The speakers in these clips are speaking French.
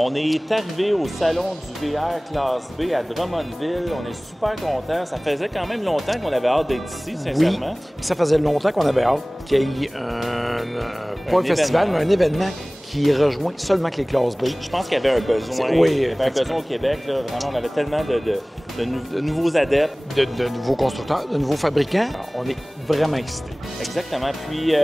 On est arrivé au salon du VR Classe B à Drummondville. On est super contents. Ça faisait quand même longtemps qu'on avait hâte d'être ici, sincèrement. Oui, ça faisait longtemps qu'on avait hâte qu'il y ait pas un festival, mais un événement qui rejoint seulement que les classes B. Je pense qu'il y avait un besoin. Oui, il y avait un besoin au Québec. Là. Vraiment, on avait tellement de nouveaux adeptes. De nouveaux constructeurs, de nouveaux fabricants. On est vraiment excités. Exactement. Puis,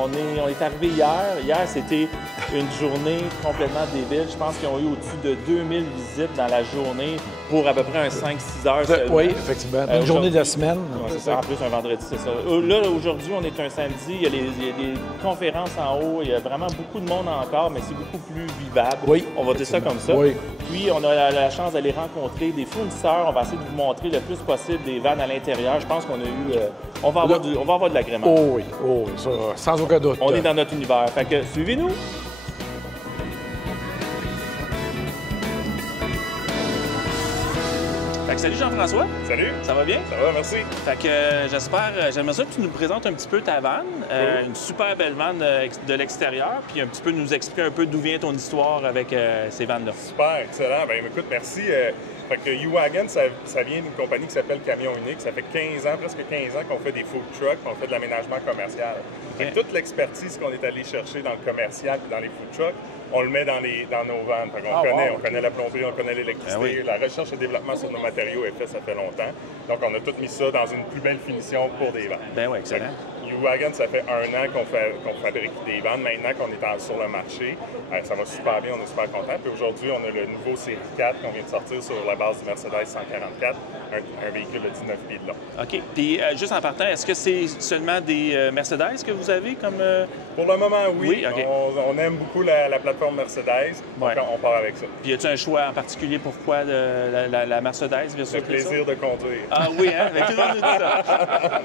on est arrivé hier. Hier, c'était une journée complètement débile. Je pense qu'ils ont eu au-dessus de 2000 visites dans la journée pour à peu près un 5-6 heures seulement. Oui, effectivement. Une journée de semaine. Ouais, c'est ça. En plus, un vendredi, c'est ça. Là, aujourd'hui, on est un samedi. Il y a des conférences en haut. Il y a vraiment beaucoup de monde encore, mais c'est beaucoup plus vivable. Oui. On va dire ça comme ça. Oui. Puis, on a la chance d'aller rencontrer des fournisseurs. On va essayer de vous montrer le plus possible des vannes à l'intérieur. Je pense qu'on a eu... on va avoir de l'agrément. Oh oui, ça, sans aucun doute. On est dans notre univers. Fait que, suivez-nous! Salut Jean-François. Salut. Ça va bien? Ça va, merci. Fait que j'aimerais ça que tu nous présentes un petit peu ta vanne, une super belle vanne de l'extérieur, puis un petit peu nous expliquer un peu d'où vient ton histoire avec ces vannes-là. Super, excellent. Ben écoute, merci. Fait que U-Wagon, ça vient d'une compagnie qui s'appelle Camion Unique. Ça fait 15 ans, presque 15 ans qu'on fait des food trucks, qu'on fait de l'aménagement commercial. Fait que toute l'expertise qu'on est allé chercher dans le commercial et dans les food trucks, on le met dans nos vannes. Fait qu'on on connaît la plomberie, on connaît l'électricité, la recherche et développement sur nos matériaux est fait, ça fait longtemps. Donc, on a tout mis ça dans une plus belle finition pour des vannes. Ben oui, excellent. U-Wagon, ça fait 1 an qu'on fabrique des vannes. Maintenant qu'on est sur le marché, ça va super bien, on est super contents. Puis aujourd'hui, on a le nouveau Série 4 qu'on vient de sortir sur la base du Mercedes 144, un véhicule de 19 pieds de long. OK. Puis juste en partant, est-ce que c'est seulement des Mercedes que vous avez comme... Pour le moment, oui. Okay. On aime beaucoup la plateforme Mercedes, donc on part avec ça. Puis y a-tu un choix en particulier pourquoi la Mercedes versus le plaisir de conduire. Ah oui, hein? Mais tout le monde nous dit ça.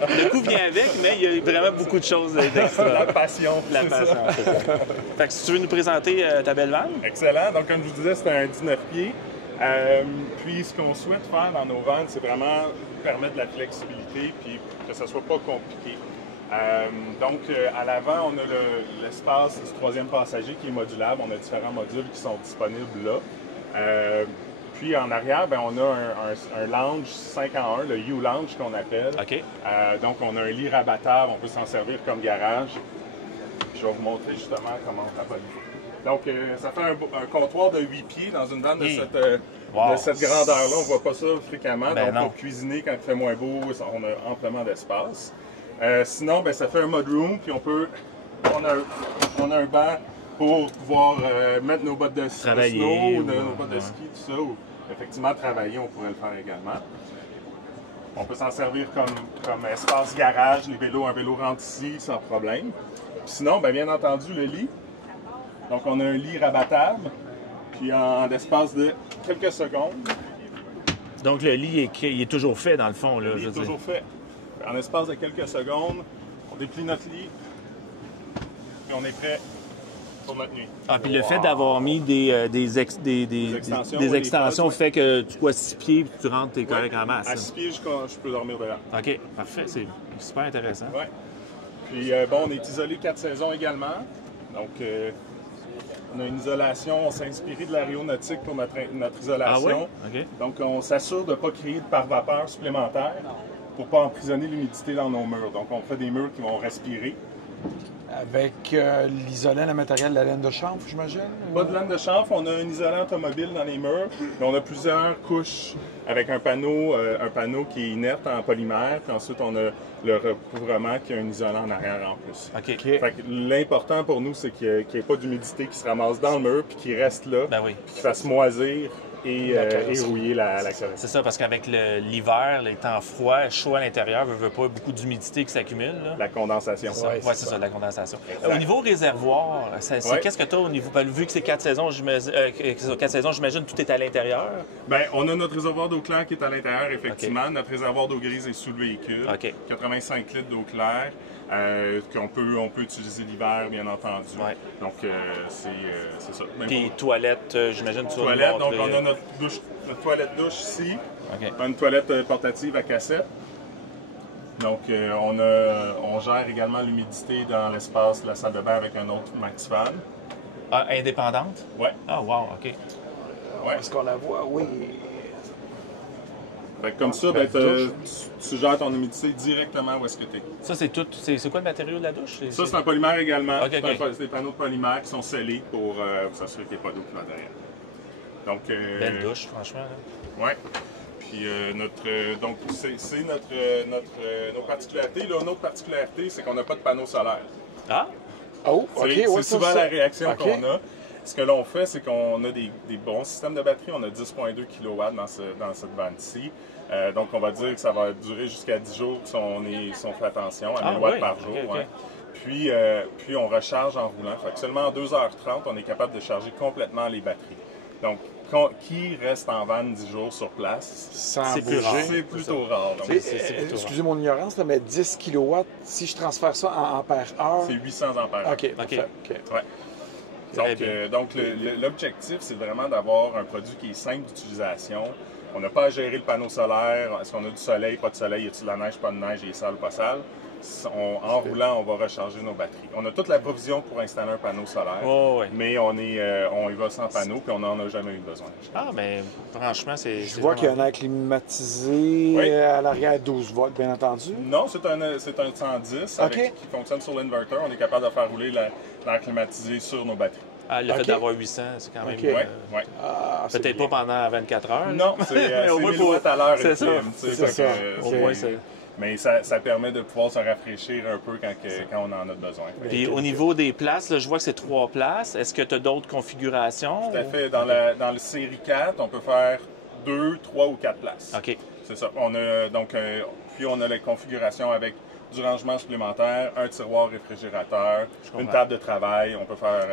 Le coût vient avec, mais il y a vraiment beaucoup de choses d'extra. La passion. La passion, c'est ça. Fait que si tu veux nous présenter ta belle vanne. Excellent. Donc, comme je vous disais, c'est un 19 pieds. Puis, ce qu'on souhaite faire dans nos vannes, c'est vraiment permettre de la flexibilité puis que ça soit pas compliqué. Donc, à l'avant, on a l'espace du troisième passager qui est modulable. On a différents modules qui sont disponibles là. Puis, en arrière, bien, on a un lounge 5 en 1, le U-Lounge qu'on appelle. OK. Donc, on a un lit rabattable. On peut s'en servir comme garage. Puis, je vais vous montrer justement comment on tapote. Donc, ça fait un comptoir de 8 pieds dans une vanne de cette grandeur-là. On ne voit pas ça fréquemment. Ben donc, non. pour cuisiner, quand il fait moins beau, on a amplement d'espace. Sinon, ben, ça fait un mudroom, puis on a un banc pour pouvoir mettre nos bottes de snow ou nos bottes de ski, tout ça, ou effectivement travailler, on pourrait le faire également. On peut s'en servir comme espace garage, un vélo rentre ici sans problème. Puis sinon, ben, bien entendu, le lit. Donc, on a un lit rabattable, puis en l'espace de quelques secondes. Donc, le lit il est toujours fait, dans le fond. Là, le lit est toujours fait. En l'espace de quelques secondes, on déplie notre lit et on est prêt pour notre nuit. Ah, puis le fait d'avoir mis des extensions fait que tu sois 6 pieds et tu rentres, t'es correct en masse. À 6 pieds, je peux dormir dedans. OK, parfait. C'est super intéressant. Oui. Puis, on est isolé 4 saisons également. Donc, on a une isolation, on s'est inspiré de l'aéronautique pour notre isolation. Ah oui? OK. Donc, on s'assure de ne pas créer de pare-vapeur supplémentaire pour ne pas emprisonner l'humidité dans nos murs. Donc, on fait des murs qui vont respirer. Avec l'isolant, le matériel de la laine de chanvre, j'imagine? Pas de laine de chanvre, on a un isolant automobile dans les murs, mais on a plusieurs couches avec un panneau qui est inerte en polymère, puis ensuite on a le recouvrement qui a un isolant en arrière en plus. OK. Fait que l'important pour nous, c'est qu'il n'y ait pas d'humidité qui se ramasse dans le mur, puis qui reste là, puis qui fasse moisir et rouiller la carrosserie. C'est ça, parce qu'avec l'hiver, les temps froids, chaud à l'intérieur, veut pas beaucoup d'humidité qui s'accumule. La condensation. Oui, c'est ça, la condensation. Au niveau réservoir, qu'est-ce que tu as au niveau... Vu que c'est 4 saisons, j'imagine tout est à l'intérieur? Bien, on a notre réservoir d'eau claire qui est à l'intérieur, effectivement. Okay. Notre réservoir d'eau grise est sous le véhicule. Okay. 85 litres d'eau claire. Qu'on peut utiliser l'hiver, bien entendu. Ouais. Donc, c'est ça. Puis toilette, j'imagine que tu vas toilette, donc on a notre toilette douche ici. Okay. On a une toilette portative à cassette. Donc, on gère également l'humidité dans l'espace de la salle de bain avec un autre MaxFan. Ah, indépendante? Ouais. Ah, wow, OK. Ouais. Est-ce qu'on la voit? Oui. Fait que comme ça, ben, tu gères ton humidité directement où est-ce que tu es. Ça, c'est tout. C'est quoi le matériau de la douche? Ça, c'est un polymère également. Ok, ok. C'est des panneaux de polymère qui sont scellés pour s'assurer qu'il n'y ait pas d'eau qui va derrière. Donc, Belle douche, franchement. Là. ouais. Puis donc c'est nos particularités. Là, une autre particularité, c'est qu'on n'a pas de panneau solaire. Ah? Oh, OK. C'est ouais, souvent ça. la réaction OK. qu'on a. Ce que l'on fait, c'est qu'on a des bons systèmes de batterie. On a 10,2 kW dans cette bande-ci. Donc, on va dire que ça va durer jusqu'à 10 jours si on fait attention, à 1000 watts oui. par jour. Ok, ok. Ouais. Puis, on recharge en roulant. Fait que seulement en 2h30, on est capable de charger complètement les batteries. Donc, qui reste en vanne 10 jours sur place? Sans C'est plus bouger. rare. C'est plutôt rare. Donc, c'est plutôt Excusez mon ignorance, là, mais 10 kW, si je transfère ça en ampères-heure... c'est 800 ampères. OK, parfait. OK. Ouais. Très Donc, l'objectif, c'est vraiment d'avoir un produit qui est simple d'utilisation. On n'a pas à gérer le panneau solaire. Est-ce qu'on a du soleil, pas de soleil, y a-t-il de la neige, pas de neige, il est sale, pas sale. En roulant, on va recharger nos batteries. On a toute la provision pour installer un panneau solaire, Oh, oui. mais on y va sans panneau, puis on n'en a jamais eu besoin. Ah, mais franchement, c'est. Je vois qu'il y a un air climatisé Oui. à l'arrière 12 volts, bien entendu. Non, c'est un 110 OK. qui fonctionne sur l'inverter. On est capable de faire rouler l'air climatisé sur nos batteries. Ah, le fait OK. d'avoir 800, c'est quand même. OK. Oui, oui. Ah, c'est Peut-être bien. pas pendant 24 heures. là. Non, c'est Au moins 1000 pour- watts à l'heure. c'est une ça. clim, tu sais, C'est fait ça. que, Au moins, c'est. Mais ça permet de pouvoir se rafraîchir un peu quand on en a besoin. Puis au niveau des places, là, je vois que c'est 3 places. Est-ce que tu as d'autres configurations? Tout à fait. Dans le série 4, on peut faire 2, 3 ou 4 places. OK. C'est ça. Puis on a la configuration avec du rangement supplémentaire, un tiroir réfrigérateur, comprends. une table de travail. On peut faire...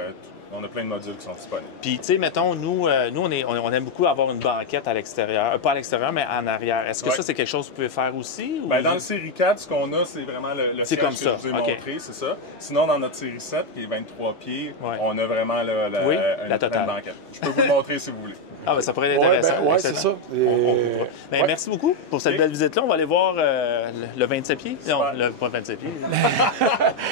on a plein de modules qui sont disponibles. Puis, tu sais, mettons, nous on aime beaucoup avoir une banquette à l'extérieur. Pas à l'extérieur, mais en arrière. Est-ce que Ouais. ça, c'est quelque chose que vous pouvez faire aussi? Ou... Ben, dans le série 4, ce qu'on a, c'est vraiment le C'est siège comme que ça, je vous ai OK. montré, c'est ça. Sinon, dans notre série 7, qui est 23 pieds, Ouais. on a vraiment Oui, une la totale. pleine banquette. Je peux vous le montrer si vous voulez. Ah, ben ça pourrait être Ouais, intéressant. ben, ouais, c'est Excellent. ça. Et- Ben, Ouais. Merci beaucoup pour cette OK. belle visite-là. On va aller voir le 27 pieds. Non, Super. pas 27 pieds.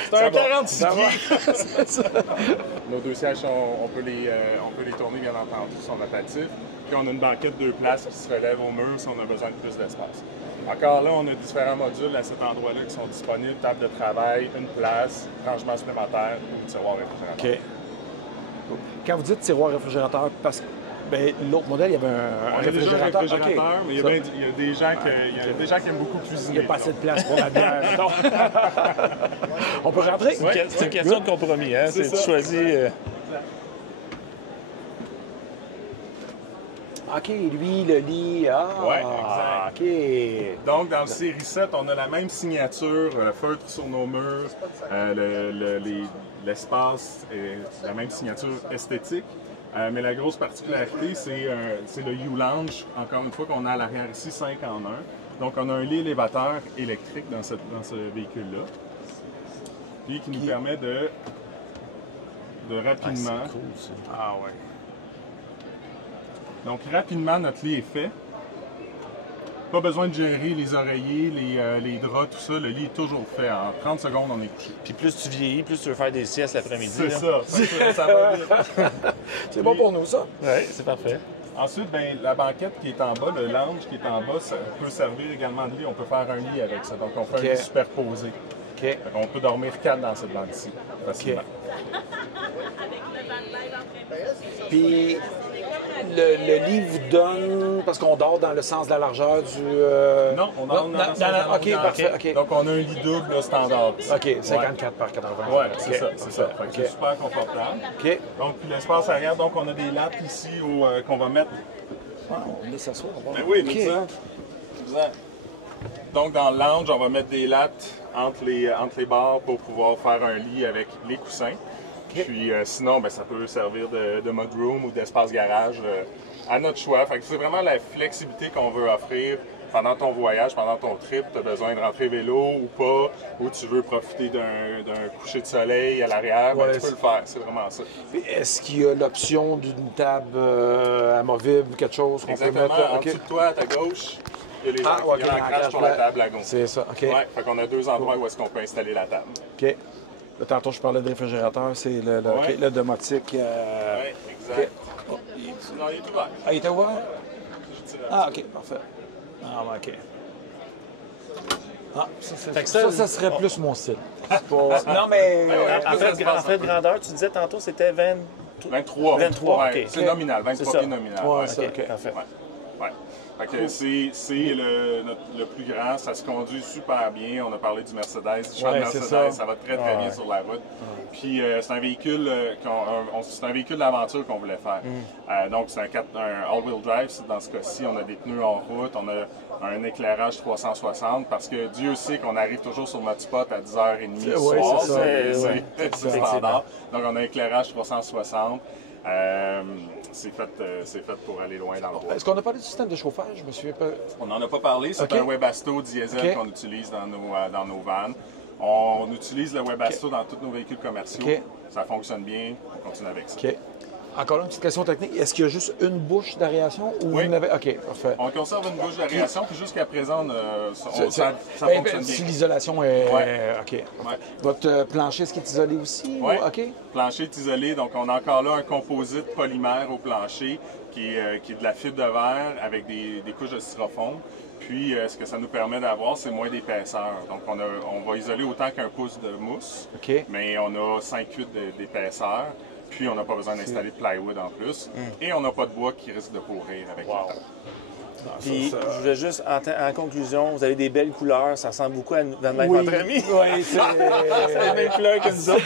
C'est un va. 46 Ça va. pieds. Nos deux sièges, on peut les tourner, bien entendu, sont rotatifs. Puis on a une banquette 2 places qui se relève au mur si on a besoin de plus d'espace. Encore là, on a différents modules à cet endroit-là qui sont disponibles. Table de travail, une place, rangement supplémentaire ou tiroir réfrigérateur. OK. Quand vous dites tiroir réfrigérateur, parce que ben, l'autre modèle, il y avait un On a déjà un réfrigérateur. réfrigérateur, OK. mais il y a des gens qui aiment beaucoup Il cuisiner. n'y a pas assez de place pour la bière. Non. On peut rentrer? Ouais. C'est une question de compromis. Hein? C'est Tu ça. choisis. OK, lui, le lit. Ah, Ouais, OK. Donc, dans le série 7, on a la même signature, feutre sur nos murs, l'espace est la même signature esthétique. Mais la grosse particularité, c'est le U-Lounge, encore une fois, qu'on a à l'arrière ici, 5 en 1. Donc, on a un lit élévateur électrique dans ce véhicule-là, puis qui nous permet de rapidement... C'est cool, ça. Ah ouais. Donc, rapidement, notre lit est fait. Pas besoin de gérer les oreillers, les draps, tout ça. Le lit est toujours fait. En 30 secondes, on est couché. Puis plus tu vieillis, plus tu veux faire des siestes l'après-midi. C'est là. ça. Ça va vite. C'est bon pour nous, ça. Ouais, c'est parfait. Ensuite, ben, la banquette qui est en bas, le lounge qui est en bas, ça peut servir également de lit. On peut faire un lit avec ça. Donc, on fait OK. un lit superposé. OK. On peut dormir 4 dans cette bande-ci, facilement. Puis, le lit vous donne, parce qu'on dort dans le sens de la largeur du... Non, on dort dans le sens de la OK, longueur. parfait, OK. Donc, on a un lit double là, standard. ici. OK, 54 par 80. Ouais, c'est OK. ça, c'est ça. Fait que c'est OK. super confortable. OK. Donc, puis l'espace arrière, donc on a des lattes ici qu'on va mettre. Ah, on laisse s'asseoir. Ben oui, OK. exact. Donc, dans le lounge, on va mettre des lattes entre les barres pour pouvoir faire un lit avec les coussins. Puis sinon, ben, ça peut servir de mudroom ou d'espace garage à notre choix. Fait que c'est vraiment la flexibilité qu'on veut offrir pendant ton voyage, pendant ton trip. Tu as besoin de rentrer vélo ou pas, ou tu veux profiter d'un coucher de soleil à l'arrière, ben, Ouais, tu peux le faire. C'est vraiment ça. Puis, est-ce qu'il y a l'option d'une table amovible, quelque chose qu'on peut Exactement. mettre? En OK. dessous de toi, à ta gauche, il y a les Ah, il y a l'ancrage pour la table à gauche. C'est ça, OK. Ouais, fait qu'on a deux endroits où est-ce qu'on peut installer la table. OK. Tantôt, je parlais de réfrigérateur, c'est le domotique. Oui, exact. Non, il est ouvert. Ah, il était ouvert? Ah, OK, parfait. Ah, OK. Ah, ça serait plus mon style. Non, mais en fait, de grandeur, tu disais tantôt, c'était 23. 23, ouais, OK. c'est nominal, 23 pieds nominal. Ouais, ouais. c'est OK, parfait. Ouais. Fait que c'est le plus grand, ça se conduit super bien. On a parlé du Mercedes, du champ de Mercedes, ça va très bien sur la route. Puis c'est un véhicule c'est un véhicule d'aventure qu'on voulait faire. Donc c'est un all-wheel drive dans ce cas-ci. On a des pneus en route, on a un éclairage 360 parce que Dieu sait qu'on arrive toujours sur notre spot à 10h30 le soir. C'est standard. Donc on a un éclairage 360. C'est fait pour aller loin dans le bois. Est-ce qu'on a parlé du système de chauffage? Je me souviens pas. On n'en a pas parlé. C'est un Webasto diesel qu'on utilise dans nos vannes. On utilise le Webasto dans tous nos véhicules commerciaux. Ça fonctionne bien. On continue avec ça. Encore une petite question technique. Est-ce qu'il y a juste une bouche d'aération ou vous n'avez... OK, parfait. On conserve une bouche d'aération, puis jusqu'à présent, ça fonctionne bien. Si l'isolation est... OK. Ouais. Votre plancher, est-ce qu'il est isolé aussi? Oui. OK. Le plancher est isolé, donc on a encore là un composite polymère au plancher qui est de la fibre de verre avec des couches de styrofoam. Puis, ce que ça nous permet d'avoir, c'est moins d'épaisseur. Donc, on va isoler autant qu'un pouce de mousse, mais on a 5/8 d'épaisseur. Puis, on n'a pas besoin d'installer de plywood en plus. Et on n'a pas de bois qui risque de pourrir avec le temps. Puis, je voulais juste, en conclusion, vous avez des belles couleurs, ça ressemble beaucoup à notre ami. Oui, c'est la même couleur que nous autres.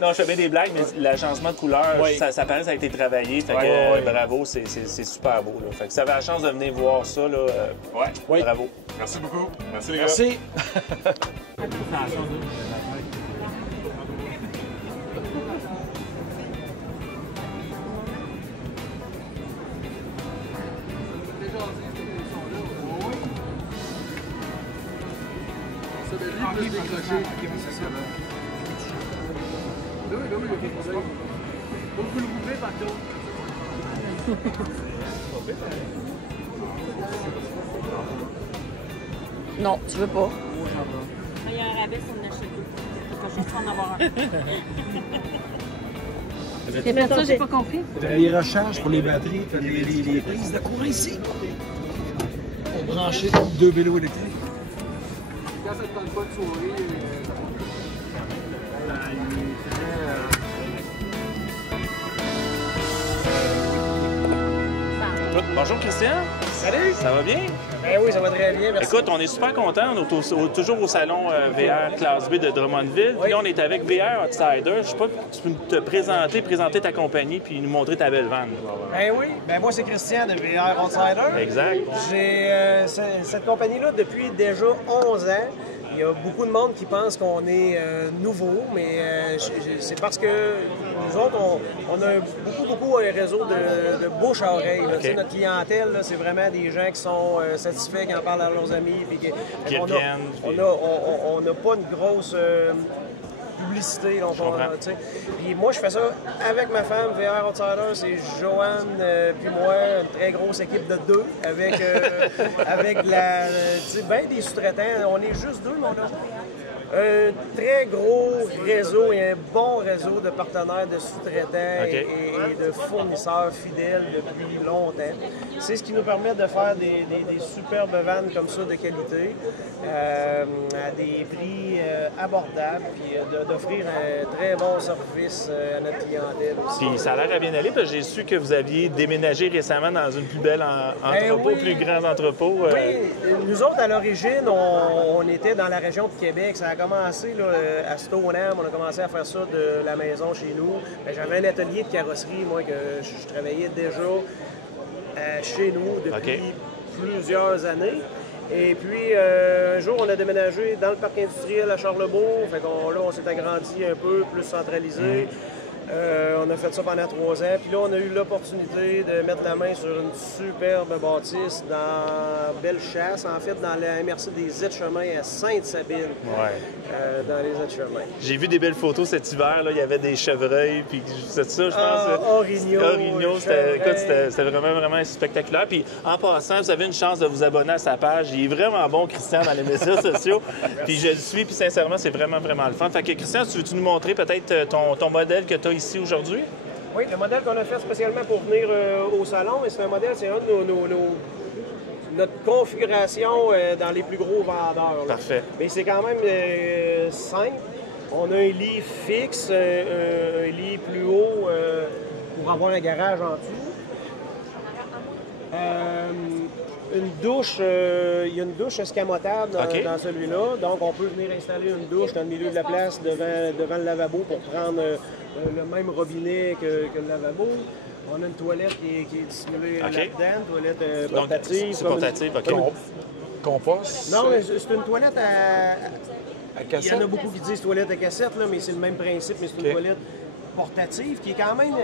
Non, je fais bien des blagues, mais l'agencement de couleurs, ça paraît que ça a été travaillé. Fait que, bravo, c'est super beau. Là. Fait que si vous avez la chance de venir voir ça, là, bravo. Merci beaucoup. Merci les gars. Merci. Non, tu veux pas. Il y a un rabais si on achète deux. Je vais juste en avoir un. C'est pour ça, j'ai pas compris. Les recharges pour les batteries, les prises de courant ici. On branchait 2 vélos électriques. Quand ça te tente pas de sourire, Bonjour Christian. Salut! Ça va bien? Ben oui, ça va très bien, merci. Écoute, on est super contents. On est toujours au salon VR Classe B de Drummondville. Puis là, on est avec VR Outsider. Je sais pas, tu peux te présenter ta compagnie puis nous montrer ta belle vanne. Ben oui, ben moi c'est Christian de VR Outsider. Exact. J'ai cette compagnie-là depuis déjà 11 ans. Il y a beaucoup de monde qui pense qu'on est nouveau, mais c'est parce que nous autres, on a beaucoup un réseau de bouche à oreille. Okay. Notre clientèle, c'est vraiment des gens qui sont satisfaits, qui en parlent à leurs amis. Puis on n'a pas une grosse publicité. Donc puis moi, je fais ça avec ma femme, VR Outsider. C'est Joanne puis moi, une très grosse équipe de 2 avec, avec ben des sous-traitants. On est juste 2, mais on a un très gros réseau et un bon réseau de partenaires, de sous-traitants et de fournisseurs fidèles depuis longtemps. C'est ce qui nous permet de faire des superbes vannes comme ça de qualité à des prix abordables puis d'offrir un très bon service à notre clientèle aussi. Puis ça a l'air à bien aller parce que j'ai su que vous aviez déménagé récemment dans une plus belle entrepôt, plus grand entrepôt. Oui, nous autres à l'origine, on était dans la région de Québec. Ça a commencé là, à Stoneham, on a commencé à faire ça de la maison chez nous. J'avais un atelier de carrosserie, moi, que je travaillais déjà chez nous depuis plusieurs années. Et puis, un jour, on a déménagé dans le parc industriel à Charlebourg. Fait qu'on, là, on s'est agrandi un peu, plus centralisé. On a fait ça pendant 3 ans. Puis là, on a eu l'opportunité de mettre la main sur une superbe bâtisse dans Bellechasse, en fait, dans la MRC des Aides-Chemins à Sainte-Sabine, dans les Aides-Chemins. J'ai vu des belles photos cet hiver, là. Il y avait des chevreuils, puis c'est ça, je pense. Orignaux, c'était vraiment, vraiment spectaculaire. Puis en passant, vous avez une chance de vous abonner à sa page. Il est vraiment bon, Christian, dans les médias sociaux. Puis je le suis, puis sincèrement, c'est vraiment, vraiment le fun. Fait que Christian, veux-tu nous montrer peut-être ton modèle que tu as ici aujourd'hui? Oui, le modèle qu'on a fait spécialement pour venir au salon, c'est un modèle, c'est un de notre configuration dans les plus gros vendeurs. Là. Parfait. Mais c'est quand même simple. On a un lit fixe, un lit plus haut pour avoir un garage en dessous. Une douche, il y a une douche escamotable dans celui-là. Donc, on peut venir installer une douche dans le milieu de la place devant le lavabo pour prendre le même robinet que le lavabo. On a une toilette qui est dissimulée là-dedans, une toilette portative. Donc, c'est portative, OK. Compost? Non, mais c'est une toilette à cassette. Il y en a beaucoup qui disent toilette à cassette, là, mais c'est le même principe, mais c'est une toilette portative qui est quand même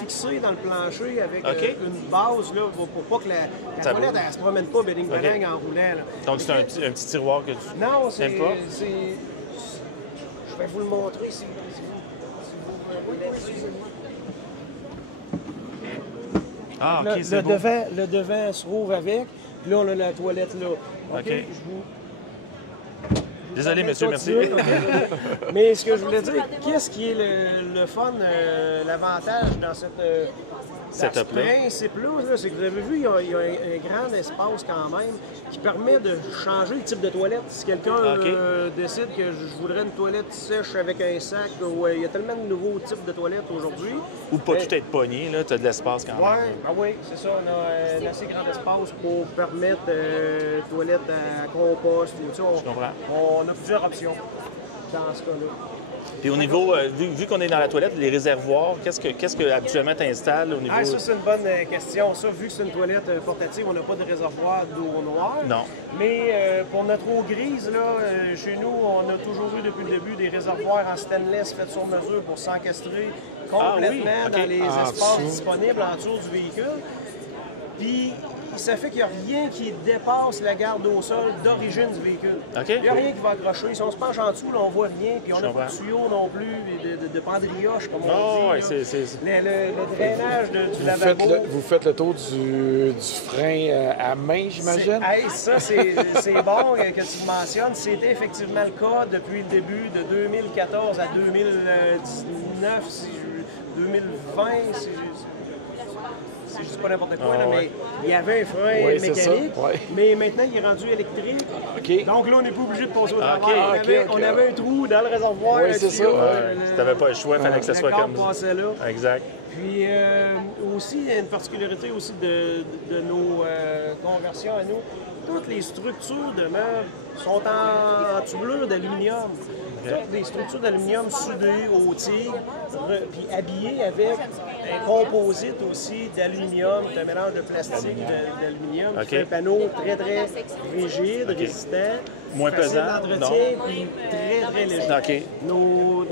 fixée dans le plancher avec une base là, pour pas que la toilette elle se promène pas bedding-bedding en roulant. Là. Donc c'est un petit tiroir que tu Non, c'est... n'aimes pas? Je vais vous le montrer si vous Ah, OK, c'est beau. Le devant se rouvre avec, puis là, on a la toilette là. OK. Je vous... Désolé, monsieur, merci. Mais ce que je voulais dire, qu'est-ce qui est le fun, l'avantage dans ce principe-là, c'est que vous avez vu, il y a un grand espace quand même qui permet de changer le type de toilette. Si quelqu'un décide que je voudrais une toilette sèche avec un sac, il y a tellement de nouveaux types de toilettes aujourd'hui. Ou pas tout être pogné, là, tu as de l'espace quand même. Oui, c'est ça. On a un assez grand espace pour permettre toilette à compost. Tout ça. Je comprends. On a plusieurs options dans ce cas-là. Puis au niveau, vu qu'on est dans la toilette, les réservoirs, qu'est-ce que habituellement tu installes au niveau... Ah, ça, c'est une bonne question. Ça, vu que c'est une toilette portative, on n'a pas de réservoir d'eau noire. Non. Mais pour notre eau grise, là, chez nous, on a toujours eu depuis le début des réservoirs en stainless faits sur mesure pour s'encastrer complètement dans les espaces disponibles en dessous du véhicule. Puis, ça fait qu'il n'y a rien qui dépasse la garde au sol d'origine du véhicule. Il n'y a rien qui va accrocher. Si on se penche en dessous, là, on ne voit rien. Puis on n'a pas de tuyau non plus, de pendrioche, comme on dit. Le drainage du lavabo. Vous faites le tour du frein à main, j'imagine? Ça, c'est bon que tu le mentionnes. C'était effectivement le cas depuis le début de 2014 à 2019, 2020, si je dis pas n'importe quoi, là, mais il y avait un frein mécanique, mais maintenant il est rendu électrique. Donc là, on n'est pas obligé de passer au travers. On avait un trou dans le réservoir. Oui, c'est ça. Tu n'avais pas le choix, il fallait que ce soit comme ça. Passait là. Exact. Puis aussi, il y a une particularité aussi de nos conversions à nous. Toutes les structures de meubles sont en tubulure d'aluminium. Toutes des structures d'aluminium soudées au tigre, puis habillées avec un composite aussi d'aluminium, un mélange de plastique d'aluminium, qui fait un panneau très, très rigide, résistant, moins pesant, d'entretien, puis très, très léger. Nos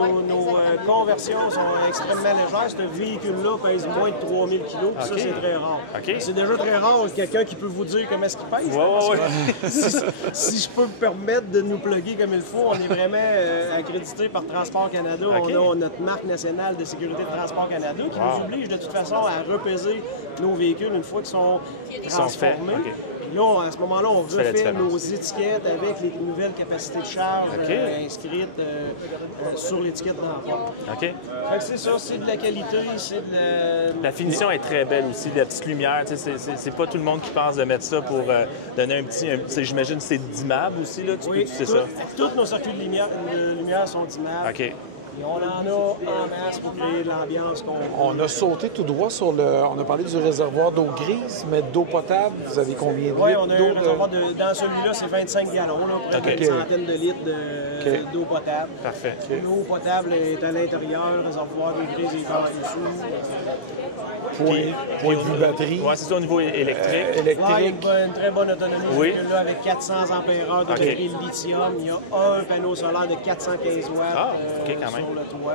conversions sont extrêmement légères. Ce véhicule-là pèse moins de 3000 kg, puis ça, c'est très rare. C'est déjà très rare quelqu'un qui peut vous dire comment est-ce qu'il pèse. Si je peux me permettre de nous plugger comme il faut, on est vraiment accrédité par Transport Canada. On a notre marque nationale de sécurité de Transport Canada qui nous oblige de toute façon à repeser nos véhicules une fois qu'ils sont transformés. Là, à ce moment-là, on refait nos étiquettes avec les nouvelles capacités de charge inscrites sur l'étiquette d'emploi. C'est ça, c'est de la qualité, c'est de la finition est très belle aussi, la petite lumière. C'est pas tout le monde qui pense de mettre ça pour donner un petit... J'imagine que c'est dimmable aussi, là? C'est ça? Tous nos circuits de lumière sont dimmables. Et on en a en masse pour créer de l'ambiance. On a sauté tout droit sur le... On a parlé du réservoir d'eau grise, mais d'eau potable, vous avez combien de litres? Oui, on a un réservoir dans celui-là, c'est 25 gallons, là, près d'une centaine de litres d'eau potable. Parfait. L'eau potable est à l'intérieur, le réservoir d'eau grise est en dessous. Point de vue batterie. Oui, c'est ça au niveau électrique. Il y a une très bonne autonomie. Là, avec 400 ampères de batterie lithium, il y a un panneau solaire de 415 watts sur le toit.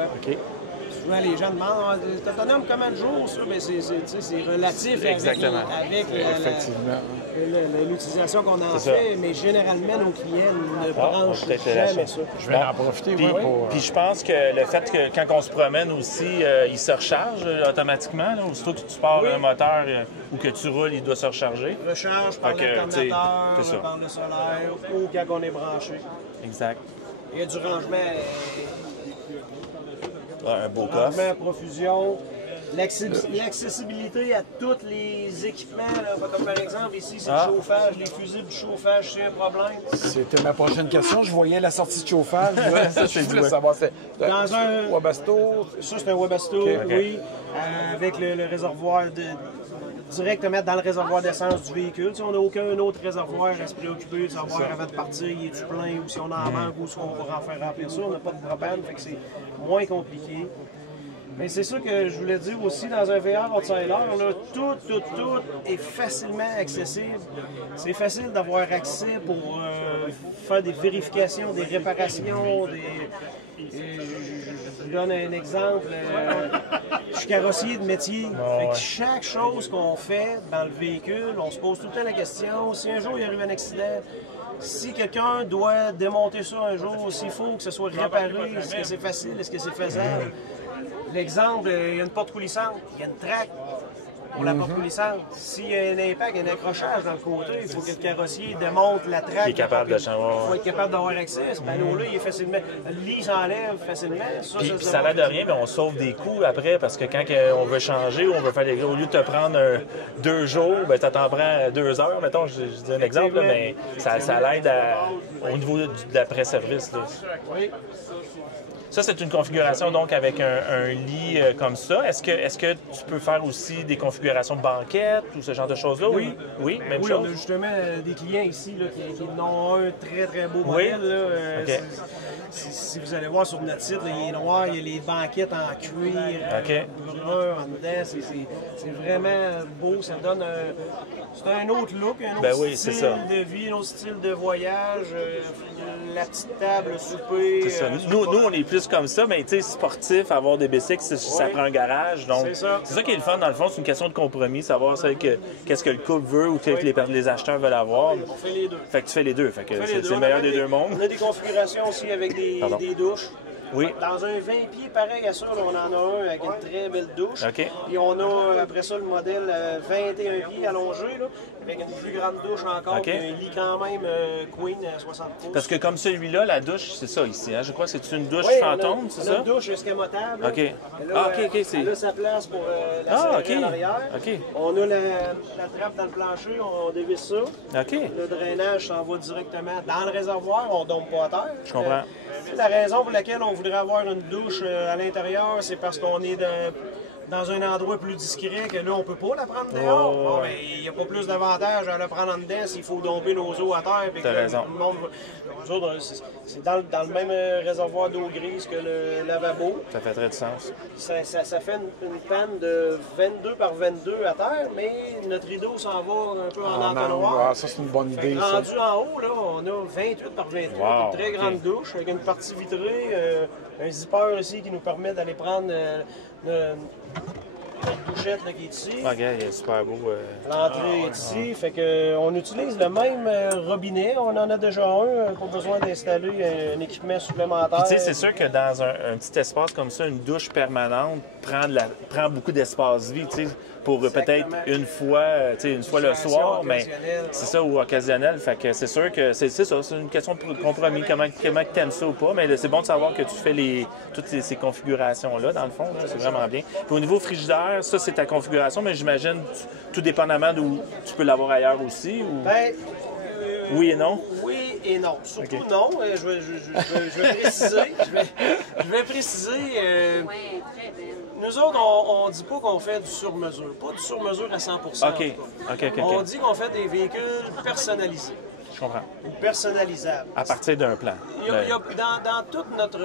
souvent les gens demandent t'es autonome combien de jours ça? Mais c'est relatif Exactement. avec Effectivement. l'utilisation qu'on en fait, mais généralement nos clients ne branchent peut-être jamais ça. Je vais en profiter, Puis, moi, pour... puis je pense que le fait que quand on se promène aussi, il se recharge automatiquement. Là, aussitôt que tu pars un moteur ou que tu roules, il doit se recharger. Recharge par Fait que, l'alternateur, c'est ça. par le solaire ou quand on est branché. Exact. Il y a du rangement, Un beau coffre. rangement, profusion. L'accessibilité à tous les équipements, là, comme par exemple ici, c'est le chauffage, les fusibles de chauffage, c'est un problème. C'était ma prochaine question. Je voyais la sortie de chauffage. Je voulais du savoir. Dans un Webasto. Ça, c'est un Webasto, oui, avec le réservoir directement dans le réservoir d'essence du véhicule. Tu sais, on n'a aucun autre réservoir à se préoccuper de savoir avant de partir, il est-tu plein ou si on en manque ou si on va en faire remplir ça. On n'a pas de propane, fait que c'est moins compliqué. Mais c'est ça que je voulais dire aussi, dans un VR Outsider, là, tout est facilement accessible. C'est facile d'avoir accès pour faire des vérifications, des réparations, je donne un exemple. Je suis carrossier de métier. Fait que chaque chose qu'on fait dans le véhicule, on se pose tout le temps la question, si un jour il arrive un accident, si quelqu'un doit démonter ça un jour, s'il faut que ce soit réparé, est-ce que c'est facile, est-ce que c'est faisable? L'exemple, il y a une porte coulissante, il y a une traque pour la porte coulissante. S'il y a un impact, un accrochage dans le côté, il faut que le carrossier démonte la traque. Il est capable de changer. Il faut être capable d'avoir accès. Ce panneau-là, il est facilement. Le lit s'enlève facilement. Puis ça n'a l'air de rien, mais on sauve des coûts après parce que quand on veut changer ou on veut faire des. Au lieu de te prendre 2 jours, ben, ça t'en prend 2 heures, mettons, je dis un exemple, là, mais ça l'aide au niveau de l'après-service. Oui. Ça, c'est une configuration donc avec un lit comme ça. Est-ce que tu peux faire aussi des configurations de banquettes ou ce genre de choses-là? Oui. Oui, même Oui, chose? on a justement des clients ici là, qui en ont un très, très beau modèle. Là, OK. Si vous allez voir sur notre site, là, il est noir, il y a les banquettes en cuir, brun en dedans. C'est vraiment beau. Ça donne c'est un autre look, un autre style de vie, un autre style de voyage. La petite table, le souper. C'est ça. Nous, on est plus comme ça, mais tu sais, sportif, avoir des bicycles, ça prend un garage. Donc, c'est ça qui est le fun, dans le fond, c'est une question de compromis, savoir qu'est-ce que le couple veut ou que les acheteurs veulent avoir. On fait les deux. Fait que tu fais les deux. Fait que c'est le meilleur des deux mondes. On a des configurations aussi avec des douches. Oui. Dans un 20 pieds pareil à ça, là, on en a un avec une très belle douche. OK. Puis on a après ça le modèle 21 pieds allongé, là, avec une plus grande douche encore, puis un lit quand même Queen 60 pouces. Parce que comme celui-là, la douche, c'est ça ici. Hein? Je crois que c'est une douche fantôme, c'est ça? On a une douche escamotable. OK. Là, elle a sa place pour la serrure en arrière. OK. On a la trappe dans le plancher, on dévisse ça. OK. Le drainage s'en va directement dans le réservoir, on ne dompe pas à terre. Je comprends. La raison pour laquelle on voudrait avoir une douche à l'intérieur, c'est parce qu'on est dans un endroit plus discret que là, on peut pas la prendre dehors. Bon, ben, il n'y a pas plus d'avantage à la prendre en dedans s'il faut domper nos eaux à terre. T'as raison. Le monde, nous autres, c'est dans le même réservoir d'eau grise que le lavabo. Ça fait très de sens. Ça fait une panne de 22 par 22 à terre, mais notre rideau s'en va un peu en entonnoir. Ça, c'est une bonne idée. Rendu en haut, là, on a 28 par 28, une très grande douche avec une partie vitrée, un zipper ici qui nous permet d'aller prendre notre douchette là, qui est ici. Regarde, il est super beau. L'entrée est ici, fait que on utilise le même robinet. On en a déjà un, pas besoin d'installer un équipement supplémentaire. Tu sais, c'est sûr que dans un petit espace comme ça, une douche permanente prend beaucoup d'espace vie, tu sais, pour peut-être une fois le soir, mais c'est ça, ou occasionnel. Fait que c'est sûr que c'est ça, c'est une question de compromis, comment tu aimes ça ou pas, mais c'est bon de savoir que tu fais toutes ces configurations-là, dans le fond, c'est vraiment bien. Puis au niveau frigidaire, ça, c'est ta configuration, mais j'imagine, tout dépendamment d'où tu peux l'avoir ailleurs aussi, ou... oui et non? Oui et non. Surtout non. Je vais préciser. Je vais préciser. Nous autres, on ne dit pas qu'on fait du sur-mesure. Pas du sur-mesure à 100 OK. On dit qu'on fait des véhicules personnalisés. Je comprends. Ou personnalisables. À partir d'un plan. Dans toute notre...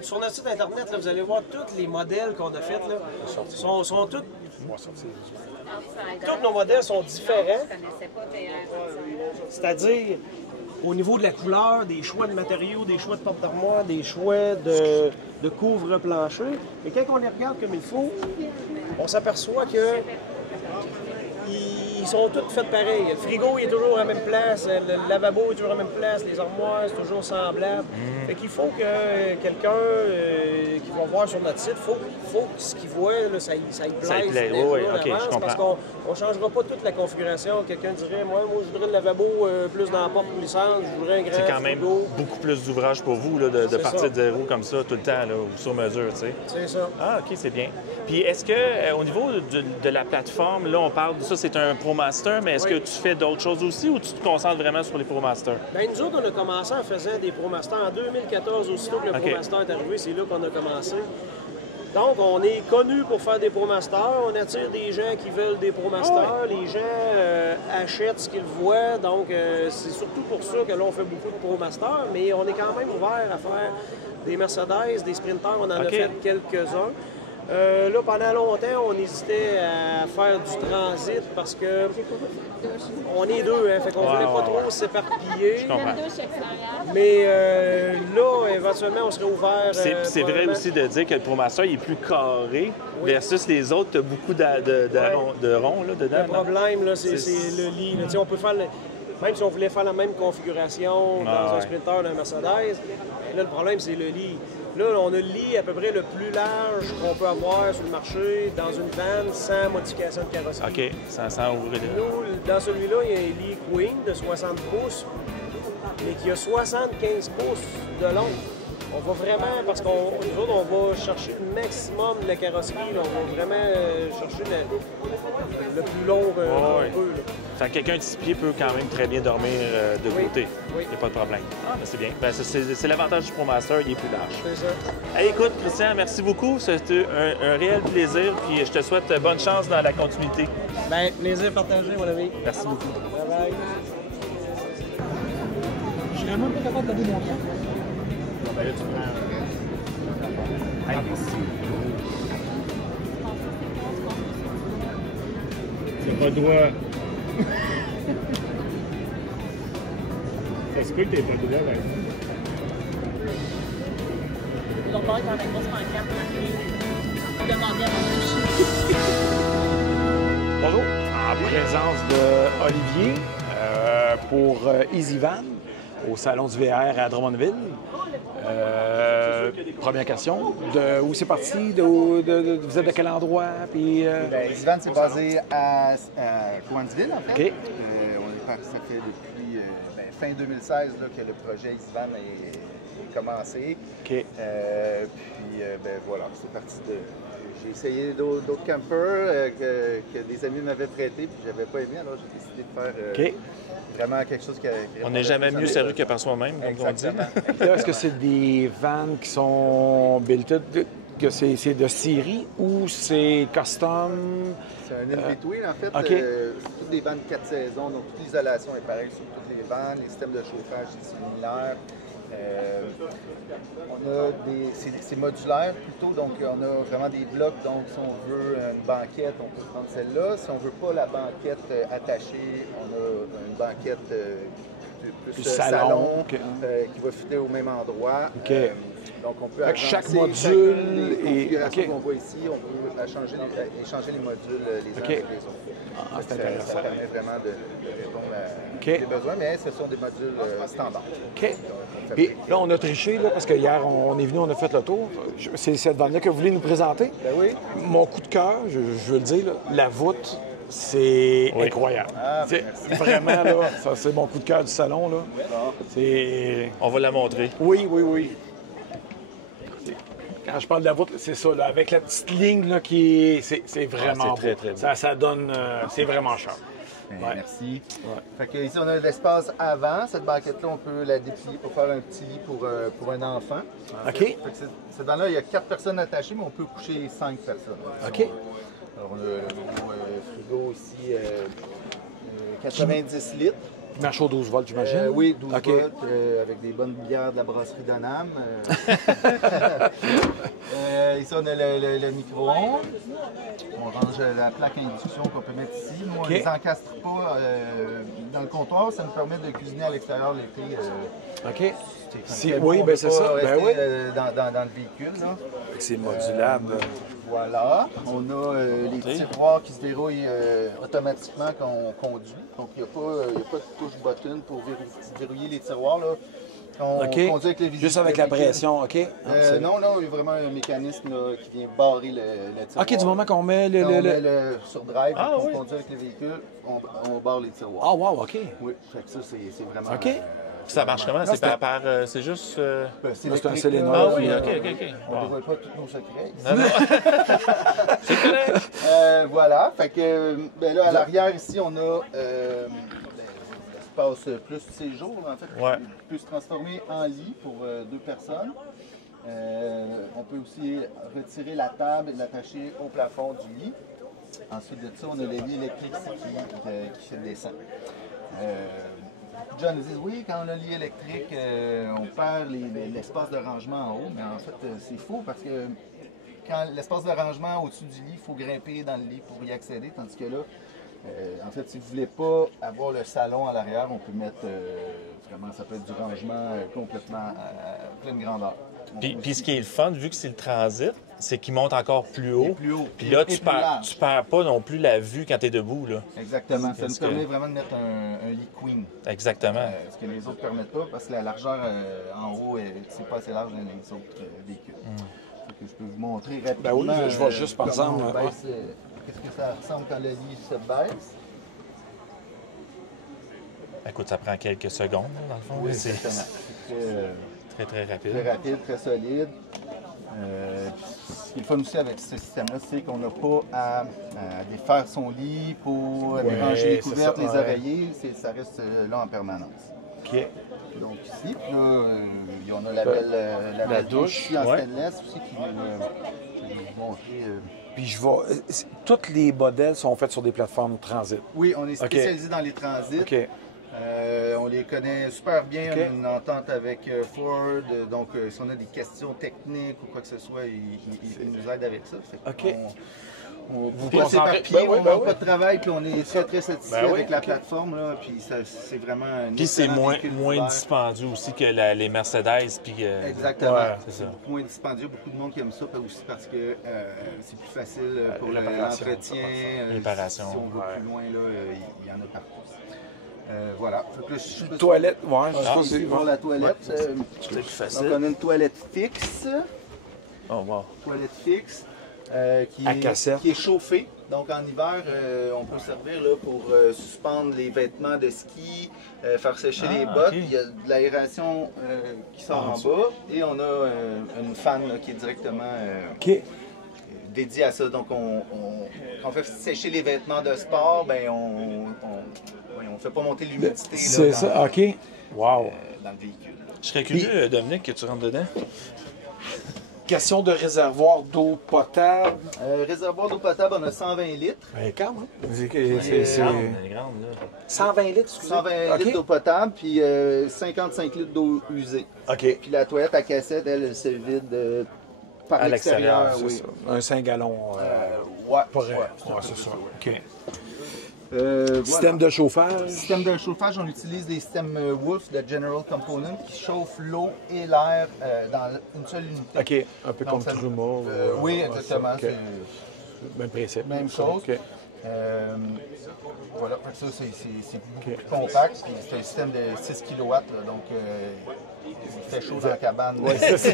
sur notre site Internet, là, vous allez voir tous les modèles qu'on a faits. Sont tous... Tous nos modèles sont différents. C'est-à-dire, au niveau de la couleur, des choix de matériaux, des choix de porte-armoire, des choix de couvre-plancher. Et quand on les regarde comme il faut, on s'aperçoit que ils sont tous faits pareil. Le frigo il est toujours à la même place, le lavabo est toujours à la même place, les armoires, c'est toujours semblable. Fait qu'il faut que quelqu'un qui va voir sur notre site, faut que ce qu'il voit, là, ça y plaise. Oui, OK, je comprends. Parce qu'on ne changera pas toute la configuration. Quelqu'un dirait, moi, je voudrais le lavabo plus dans la porte glissante, je voudrais un grand C'est quand même frigo. beaucoup plus d'ouvrage pour vous là, de partir ça. de zéro comme ça tout le temps, là, ou sur mesure, tu sais. C'est ça. Ah, OK, c'est bien. Puis est-ce que, au niveau de la plateforme, là, on parle de ça, c'est un ProMaster, mais est-ce que tu fais d'autres choses aussi ou tu te concentres vraiment sur les ProMaster? Bien, nous autres, on a commencé en faisant des ProMasters. En 2014, aussitôt que le OK. ProMaster est arrivé, c'est là qu'on a commencé. Donc, on est connu pour faire des ProMasters. On attire des gens qui veulent des ProMasters. Les gens achètent ce qu'ils voient. Donc, c'est surtout pour ça que là, on fait beaucoup de ProMasters. Mais on est quand même ouvert à faire des Mercedes, des Sprinters. On en a OK. fait quelques-uns. Là, pendant longtemps, on hésitait à faire du transit parce que on est deux, hein, fait qu'on voulait pas trop s'éparpiller. Je comprends. Mais là, éventuellement, on serait ouvert. C'est vrai probablement. aussi de dire que le ProMaster il est plus carré versus les autres, tu as beaucoup de ronds là, dedans. Le problème, là, c'est C'est- le lit. Là. Tu sais, on peut faire même si on voulait faire la même configuration dans un Sprinter d'un Mercedes, là, le problème, c'est le lit. Là, on a le lit à peu près le plus large qu'on peut avoir sur le marché dans une vanne sans modification de carrosserie. OK, sans ouvrir là. Nous, dans celui-là, il y a un lit Queen de 60 pouces, mais qui a 75 pouces de long. On va vraiment, parce qu'on nous autres, on va chercher le maximum de la carrosserie. Là. On va vraiment chercher le plus long Ouais. qu'on peut. Là. Fait que quelqu'un de 6 pieds peut quand même très bien dormir de Oui. côté. Oui. Il n'y a pas de problème. Ah, ben c'est bien. Ben, c'est l'avantage du ProMaster, il est plus large. C'est ça. Hey, écoute, Christian, merci beaucoup. C'était un réel plaisir. Puis je te souhaite bonne chance dans la continuité. Ben, plaisir partagé, mon ami. Merci beaucoup. Bye bye. Je serais même pas capable de la démontrer. C'est pas droit. Ça se peut que t'aies pas droit, là. Ils vont pas être avec moi sur un cap. Demander à mon toucher. Bonjour. En présence de Olivier pour Easy Van au Salon du VR à Drummondville. Première question, où c'est parti? Vous êtes de quel endroit? Puis, Easyvan, c'est basé à Cowansville, en fait. OK. Ça fait depuis fin 2016 là, que le projet Easyvan est commencé. OK. Voilà, c'est parti de... J'ai essayé d'autres campers que des amis m'avaient prêtés, puis j'avais pas aimé, alors j'ai décidé de faire vraiment quelque chose qui... On n'est jamais mieux servi que par soi-même, comme on dit. Exactement. Est-ce que c'est des vannes qui sont built que c'est de série ou c'est custom? C'est un in-between, en fait. OK. C'est toutes des vannes 4 saisons, donc toute l'isolation est pareille sur toutes les vannes. Les systèmes de chauffage, c'est similaire. C'est modulaire plutôt, donc on a vraiment des blocs. Donc, si on veut une banquette, on peut prendre celle-là. Si on veut pas la banquette attachée, on a une banquette plus salon OK. qui va fitter au même endroit. OK. Donc, on peut Fait que chaque agencer module les configurations OK. qu'on voit ici, on peut échanger les modules les uns OK. avec les autres. Ah, c'est Ça intéressant. permet vraiment de répondre à OK. les besoins, mais ce sont des modules standards. OK. Puis là, on a triché, là, parce que hier, on est venu, on a fait le tour. C'est cette vanne-là que vous voulez nous présenter. Ben oui. Mon coup de cœur, je veux le dire, là, la voûte, c'est incroyable. Ah, ben C'est vraiment, là, ça, c'est mon coup de cœur du salon, là. C'est... On va la montrer. Oui. Quand je parle de la voûte, c'est ça, là, avec la petite ligne, là, qui est... C'est vraiment c'est très, beau. très beau. Ça donne... c'est vraiment cher. Ben, Ouais. merci. Fait que ici, on a de l'espace avant. Cette banquette-là, on peut la déplier pour faire un petit lit pour un enfant. OK. Fait que cette vanne-là, il y a 4 personnes attachées, mais on peut coucher 5 personnes. OK. Alors, on a le frigo ici, 90 litres. Marche aux 12 volts, j'imagine? Oui, 12 OK. volts, avec des bonnes bières de la brasserie Donham. Ici, on a le micro-ondes. On range la plaque à induction qu'on peut mettre ici. Nous, on ne les encastre pas dans le comptoir. Ça nous permet de cuisiner à l'extérieur l'été. OK. Si, oui, bien c'est ça. Ben oui. Dans le véhicule. Là. C'est modulable. Voilà. On a les tiroirs qui se dérouillent automatiquement quand on conduit. Donc, il n'y a pas de touche button pour verrouiller les tiroirs. Là. On conduit avec le véhicule. Juste avec la pression, OK? Non, il y a vraiment un mécanisme là, qui vient barrer le tiroir. OK, du moment qu'on met Quand on met sur drive, on conduit avec le véhicule, on barre les tiroirs. Ah, wow, OK. Oui, fait que ça, c'est vraiment... OK. Ça marche comment? C'est c'est juste... C'est un solénoïde. Ah oui, OK. On ne dévoile pas tous nos secrets. C'est correct. Voilà, fait que là, à l'arrière, ici, on a l'espace plus séjour, en fait, qui peut se transformer en lit pour 2 personnes. On peut aussi retirer la table et l'attacher au plafond du lit. Ensuite de ça, on a le lit électrique qui se descend. Beaucoup de gens nous disent oui, quand on a le lit électrique, on perd l'espace de rangement en haut, mais en fait, c'est faux parce que quand l'espace de rangement au-dessus du lit, il faut grimper dans le lit pour y accéder, tandis que là, en fait, si vous ne voulez pas avoir le salon à l'arrière, on peut mettre vraiment, ça peut être du rangement complètement à pleine grandeur. Puis ce qui est le fun, vu que c'est le transit, c'est qu'il monte encore plus haut. Puis là, tu perds pas non plus la vue quand tu es debout. Là. Exactement. Ça nous permet vraiment de mettre un lit queen. Exactement. Ce que les autres ne permettent pas, parce que la largeur en haut, c'est pas assez large dans les autres véhicules. Que je peux vous montrer rapidement. Ben oui, je vois juste par exemple. Qu'est-ce que ça ressemble quand le lit se baisse? Écoute, ça prend quelques secondes, dans le fond. Oui, c'est très, très rapide. Très rapide, très solide. Ce qui est le fun aussi avec ce système-là, c'est qu'on n'a pas à défaire son lit pour déranger les couvertes, les oreillers. Ça reste là en permanence. OK. Donc ici, là, on a la belle douche ici en stainless aussi qui je vais vous montrer. Puis toutes les modèles sont faits sur des plateformes transit. Oui, on est spécialisé dans les transits. OK. On les connaît super bien. On a une entente avec Ford. Donc, si on a des questions techniques ou quoi que ce soit, ils nous aident avec ça. Fait on ne manque pas de travail, puis on est très, très satisfait avec la plateforme. Là, puis c'est vraiment un Puis c'est moins dispendieux aussi que les Mercedes. Puis, exactement. C'est ça. Beaucoup moins dispendieux. Beaucoup de monde qui aime ça, aussi parce que c'est plus facile pour l'entretien. Réparation. Si on va plus loin, là, il y en a partout. Voilà. Toilette, ici, pour la toilette. C'est plus facile. Donc, on a une toilette fixe. Oh, wow. Toilette fixe. Qui est chauffée. Donc en hiver, on peut servir là, pour suspendre les vêtements de ski, faire sécher les bottes. Il y a de l'aération qui sort en bas et on a une fan là, qui est directement dédiée à ça. Donc quand on fait sécher les vêtements de sport, ben on fait pas monter l'humidité. C'est ça, OK. Wow. Dans le véhicule. Je serais curieux, Dominique, que tu rentres dedans. Question de réservoir d'eau potable. Réservoir d'eau potable, on a 120 litres. Ben, quand même. C'est grande, là. 120 litres, excusez. 120 litres d'eau potable, puis 55 litres d'eau usée. OK. Puis la toilette à cassette, elle se vide par à l'extérieur. l'extérieur, Oui. Ça. Un 5 gallons. C'est ça. OK. Système de chauffage. Système de chauffage, on utilise des systèmes Wolf de General Component qui chauffent l'eau et l'air dans une seule unité. OK, un peu comme Truma. Oui, exactement. Okay. Même principe. Même chose. Okay. Voilà, ça c'est beaucoup plus compact. C'est un système de 6 kW, là, donc il fait chaud dans la cabane. Oui, c'est ça.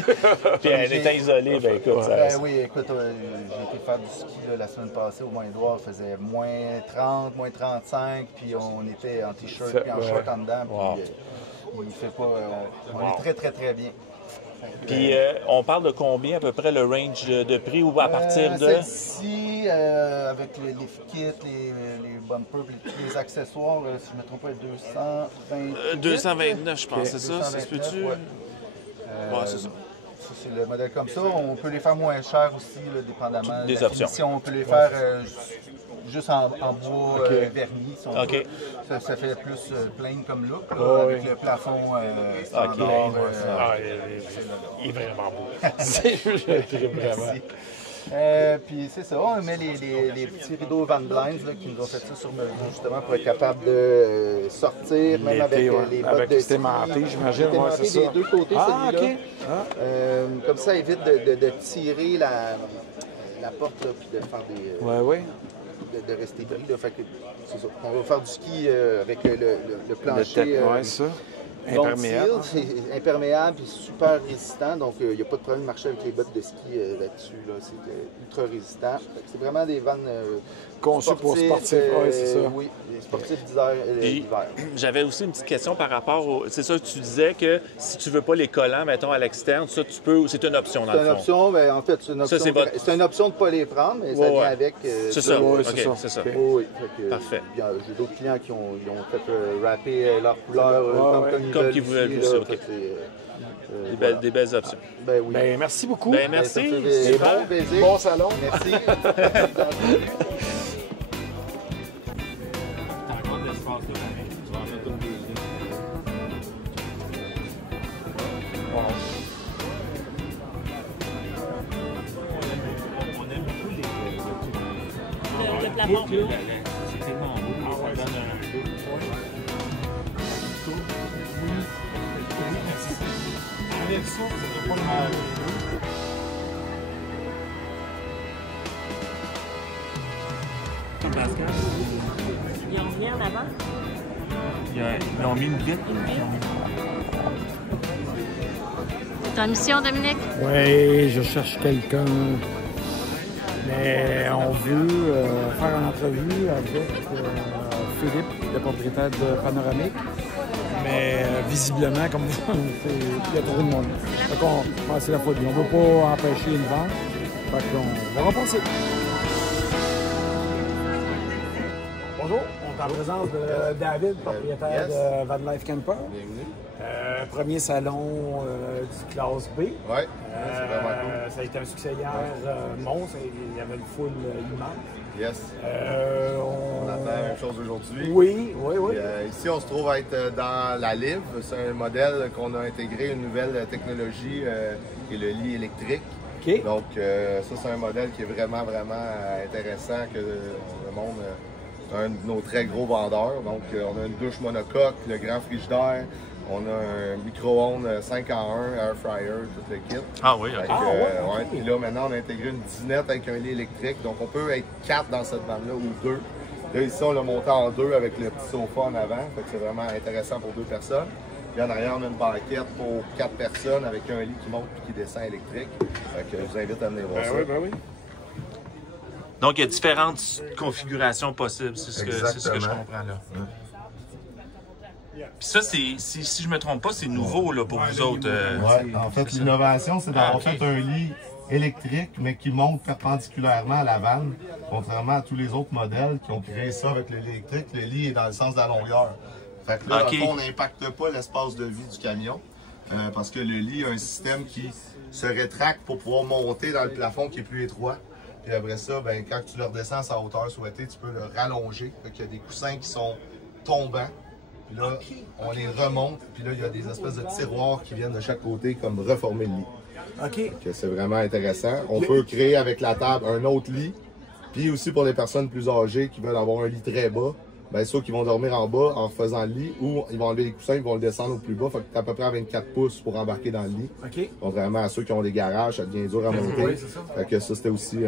Puis elle était isolée, ben écoute. Oui, écoute, j'ai été faire du ski là, la semaine passée au Mont-Édouard, il faisait moins 30, moins 35, puis on était en t-shirt et en short en dedans, puis il fait pas... on est très, très, très bien. Puis on parle de combien à peu près le range de prix ou à partir de... Celle-ci, avec les kits, les bumpers, les accessoires, si je ne me trompe pas, 229, je pense, c'est ça? Ça se peut-tu? Ouais, c'est ça. C'est le modèle comme ça. On peut les faire moins cher aussi, là, dépendamment des de la options. finition. On peut les faire juste en bois vernis. Si on veut. Ça fait plus plain comme look, là, avec le plafond standard. Il est vraiment beau. C'est vraiment. Puis c'est ça, on met les petits rideaux Van Blinds là, qui nous ont fait ça sur mesure justement pour être capable de sortir, même avec les bottes de ski. Avec j'imagine, c'est ça. Des deux côtés, celui-là. Comme ça, évite de tirer la porte là, puis de faire des... de rester pris. Là. Fait que, c'est ça. On va faire du ski avec le plancher. Ça. Imperméable. C'est imperméable et super résistant, donc il n'y a pas de problème de marcher avec les bottes de ski là-dessus. Là. C'est ultra résistant. C'est vraiment des vannes conçues pour sportifs, c'est ça. Oui, les sportifs d'hiver. J'avais aussi une petite question par rapport au... C'est ça que tu disais que si tu veux pas les collants, mettons, à l'externe, ça, tu peux... C'est une option, dans le fond. C'est une option, mais en fait, c'est une option, c'est une option de ne pas les prendre, mais ça vient avec... c'est ça, c'est ça. Oui, parfait. J'ai d'autres clients qui ont fait rapper leur couleur comme ils voulaient le aussi. Des belles options. Ben oui. Ben, merci beaucoup. Ben, merci. C'est bon plaisir. Bon salon. Merci. Le plafond. C'est tellement beau, ça donne avec ça, ça doit pas mal. Ils ont mis en avant. Ils ont mis une vitre. C'est ta mission, Dominique? Oui, je cherche quelqu'un. Mais on veut faire une entrevue avec Philippe, le propriétaire de Panoramique. Mais visiblement, comme vous, il y a trop de monde. Donc c'est la folie. On ne veut pas empêcher une vente. Fait qu'on va repasser. Bonjour, on est en présence de David, propriétaire de Van Life Camper. Bienvenue. Premier salon du classe B. Oui, c'est vraiment cool. Ça a été un succès hier monstre. Il y avait une foule immense. Yes. On attend la même chose aujourd'hui. Oui. Ici, on se trouve à être dans la Liv. C'est un modèle qu'on a intégré une nouvelle technologie qui est le lit électrique. Okay. Donc, ça, c'est un modèle qui est vraiment intéressant que le monde... C'est un de nos très gros vendeurs. Donc, on a une douche monocoque, le grand frigidaire. On a un micro-ondes 5 en 1, air fryer, tout le kit. Ah oui, ok. Puis là, maintenant, on a intégré une dinette avec un lit électrique. Donc, on peut être 4 dans cette vanne-là ou 2. Là, ici, on l'a monté en 2 avec le petit sofa en avant. Fait que c'est vraiment intéressant pour 2 personnes. Puis en arrière, on a une banquette pour 4 personnes avec un lit qui monte et qui descend électrique. Fait que je vous invite à venir voir ça. Oui. Donc, il y a différentes configurations possibles. C'est ce que je comprends là. Puis ça, si je me trompe pas, c'est nouveau là, pour vous autres. Oui, en fait, l'innovation, c'est d'avoir fait un lit électrique, mais qui monte perpendiculairement à la vanne, contrairement à tous les autres modèles qui ont créé ça avec le lit électrique. Le lit est dans le sens de la longueur. Fait que là, dans le fond, on n'impacte pas l'espace de vie du camion, parce que le lit a un système qui se rétracte pour pouvoir monter dans le plafond qui est plus étroit. Puis après ça, ben, quand tu le redescends à sa hauteur souhaitée, tu peux le rallonger. Fait qu'il y a des coussins qui sont tombants. Puis là, on les remonte. Puis là, il y a des espèces de tiroirs qui viennent de chaque côté comme reformer le lit. OK. C'est vraiment intéressant. On peut créer avec la table un autre lit. Puis aussi pour les personnes plus âgées qui veulent avoir un lit très bas, bien ceux qui vont dormir en bas en faisant le lit, ou ils vont enlever les coussins, ils vont le descendre au plus bas. Fait que tu as à peu près à 24 pouces pour embarquer dans le lit. OK. Contrairement à ceux qui ont des garages, ça devient dur à monter. Oui, c'est ça. Fait que ça, c'était aussi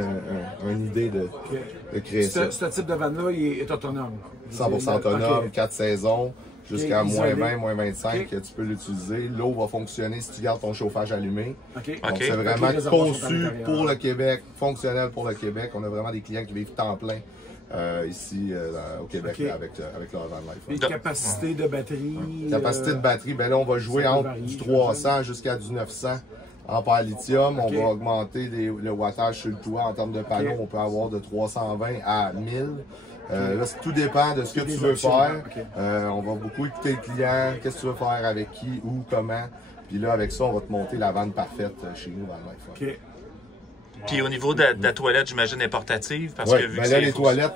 une idée de créer ça. Ce type de van-là, il est autonome. 100% autonome, OK. 4 saisons, jusqu'à Isolé. moins 20, moins 25 que tu peux l'utiliser. L'eau va fonctionner si tu gardes ton chauffage allumé. OK. Donc, c'est vraiment conçu pour le Québec, fonctionnel pour le Québec. On a vraiment des clients qui vivent temps plein ici au Québec là, avec leur van life. Et capacité de batterie? Capacité de batterie, bien là, on va jouer entre du 300 jusqu'à du 900 ampères lithium. On va augmenter le wattage sur le toit. En termes de panneaux, on peut avoir de 320 à 1000. Là, tout dépend de ce que tu veux faire. On va beaucoup écouter le client, qu'est-ce que tu veux faire, avec qui, où, comment. Puis là, avec ça, on va te monter la vanne parfaite chez nous, Van Life. OK. Puis au niveau de la toilette, j'imagine, est portative, parce ouais, que vu ben que là, c'est...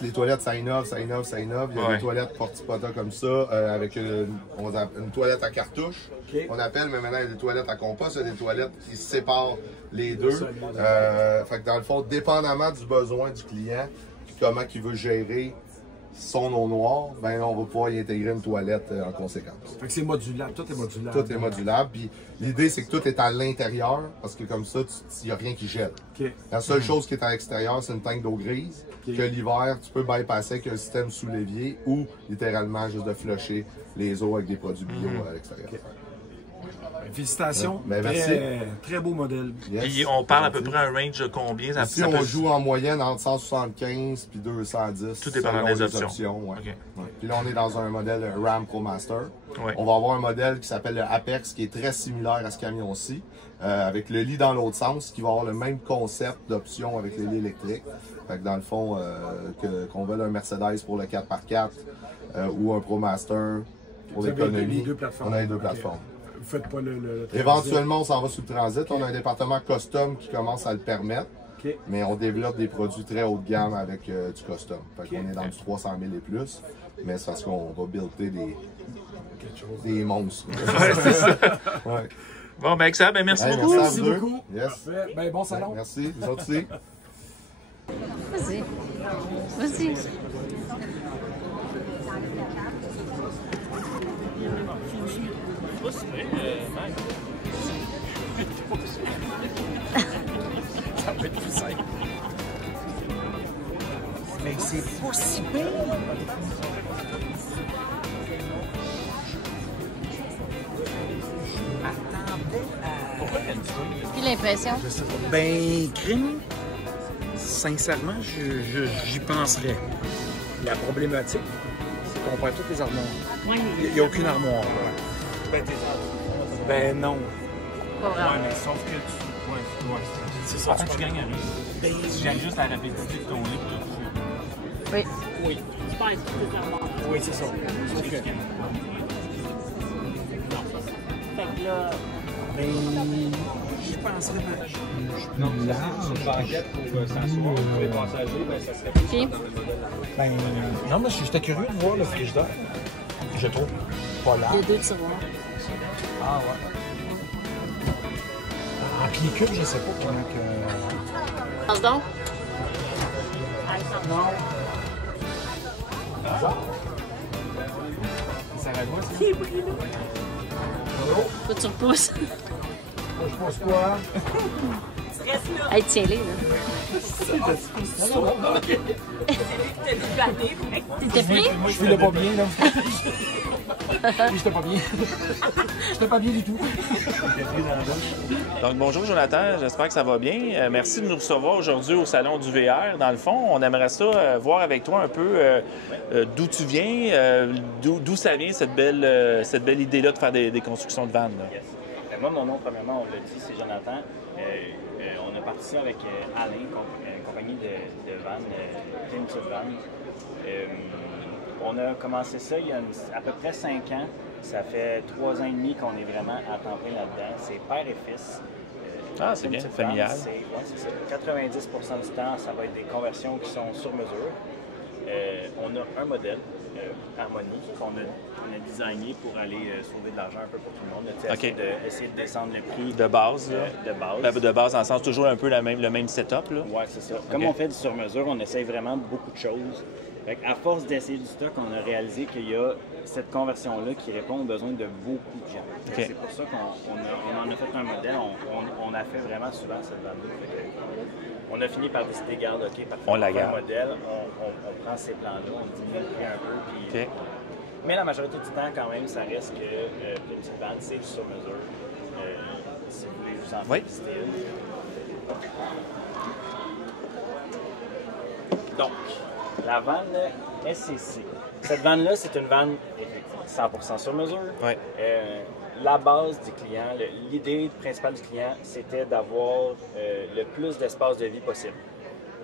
les toilettes, ça innove. Il y a des toilettes portipota comme ça, avec une toilette à cartouche, on appelle, mais maintenant, il y a des toilettes à compost, il y a des toilettes qui séparent les deux. Fait que dans le fond, dépendamment du besoin du client, comment il veut gérer son eau noire, ben là, on va pouvoir y intégrer une toilette en conséquence. Fait que c'est modulable, tout est modulable. Tout est modulable, puis l'idée c'est que tout est à l'intérieur, parce que comme ça, il n'y a rien qui gèle. Okay. La seule chose qui est à l'extérieur, c'est une tank d'eau grise, que l'hiver, tu peux bypasser avec un système sous l'évier ou littéralement juste de flusher les eaux avec des produits bio à l'extérieur. Okay. Félicitations. Ben, merci. Très beau modèle. Yes. Puis on parle à peu près un range de combien? Ici, on joue en moyenne entre 175 et 210. Tout dépendant des options. Ouais. Okay. Ouais. Puis là, on est dans un modèle Ram ProMaster. Ouais. On va avoir un modèle qui s'appelle le Apex, qui est très similaire à ce camion-ci, avec le lit dans l'autre sens, qui va avoir le même concept d'option avec les lits électriques. Fait que dans le fond, qu'on veuille un Mercedes pour le 4x4 ou un ProMaster pour l'économie, on a les deux plateformes. Vous faites pas le éventuellement, on s'en va sur le transit. On a un département custom qui commence à le permettre. Okay. Mais on développe des produits très haut de gamme avec du custom. Fait qu'on est dans du 300 000 et plus. Mais c'est parce qu'on va builder des monstres. C'est ça. Ouais. Bon, ben excellent. Ben, merci beaucoup. Merci beaucoup. Yes. Ben, bon salon. Merci. Vous autres aussi. Vas-y. Vas-y. Ça va être plus simple. Mais c'est pas si bien. Puis l'impression? Je sais pas. Ben, crime, sincèrement, j'y penserais. La problématique, c'est qu'on perd toutes les armoires. Il n'y a aucune armoire. Là. Ben non. Pas vraiment. Ouais, mais sauf que tu. Ouais, c'est ça. Tu gagnes rien. Tu gagnes juste la rapidité de ton lit. Oui. Oui. Tu perds toutes les armoires. Oui, c'est ça. Fait que là, Ben, je penserais pas. Non, une banquette pour s'asseoir pour les passagers, ben, ça serait plus. Puis? Ben, non, mais j'étais curieux de voir le frigidaire. Je trouve pas là. Il y a deux tiroirs. Ah, ouais. En pied cube, je sais pas comment que. Passe donc. Non. Sarah-Goua, c'est c'est pris là. Toi, tu repousses. Je pense quoi? Tu restes là. Hey, tiens-les, là. T'étais pris? Je filais pas bien, là. J'étais pas bien. J'étais pas bien du tout. Donc, bonjour Jonathan, j'espère que ça va bien. Merci de nous recevoir aujourd'hui au Salon du VR. Dans le fond, on aimerait ça voir avec toi un peu d'où tu viens, d'où ça vient cette belle idée-là de faire des constructions de vannes. Yes. Moi, mon nom, premièrement, on l'a dit, c'est Jonathan. On a parti avec Alain, une compagnie de vannes, Limited Van. On a commencé ça il y a à peu près 5 ans. Ça fait 3 ans et demi qu'on est vraiment à temps plein là-dedans. C'est père et fils. Ah, c'est bien, familial. C'est ça. 90% du temps, ça va être des conversions qui sont sur mesure. On a un modèle, Harmonie, qu'on a designé pour aller sauver de l'argent un peu pour tout le monde. Okay. Essayer de descendre le prix de base. De base. De base, dans le sens toujours un peu le même setup. Oui, c'est ça. Comme on fait du sur-mesure, on essaye vraiment beaucoup de choses. À force d'essayer du stock, on a réalisé qu'il y a cette conversion-là qui répond aux besoins de beaucoup de gens. Okay. C'est pour ça qu'on en a fait un modèle. On a fait vraiment souvent cette vanne-là. On a fini par décider, garde, OK, parfait, on la fait garde. un modèle, on prend ces plans-là, on diminue le prix un peu. Puis, okay. Mais la majorité du temps, quand même, ça reste que le petit van, c'est du sur-mesure. Si vous voulez vous en faire visiter une. Donc, la vanne SCC. Cette vanne-là, c'est une vanne 100% sur mesure. Ouais. La base du client, l'idée principale du client, c'était d'avoir le plus d'espace de vie possible.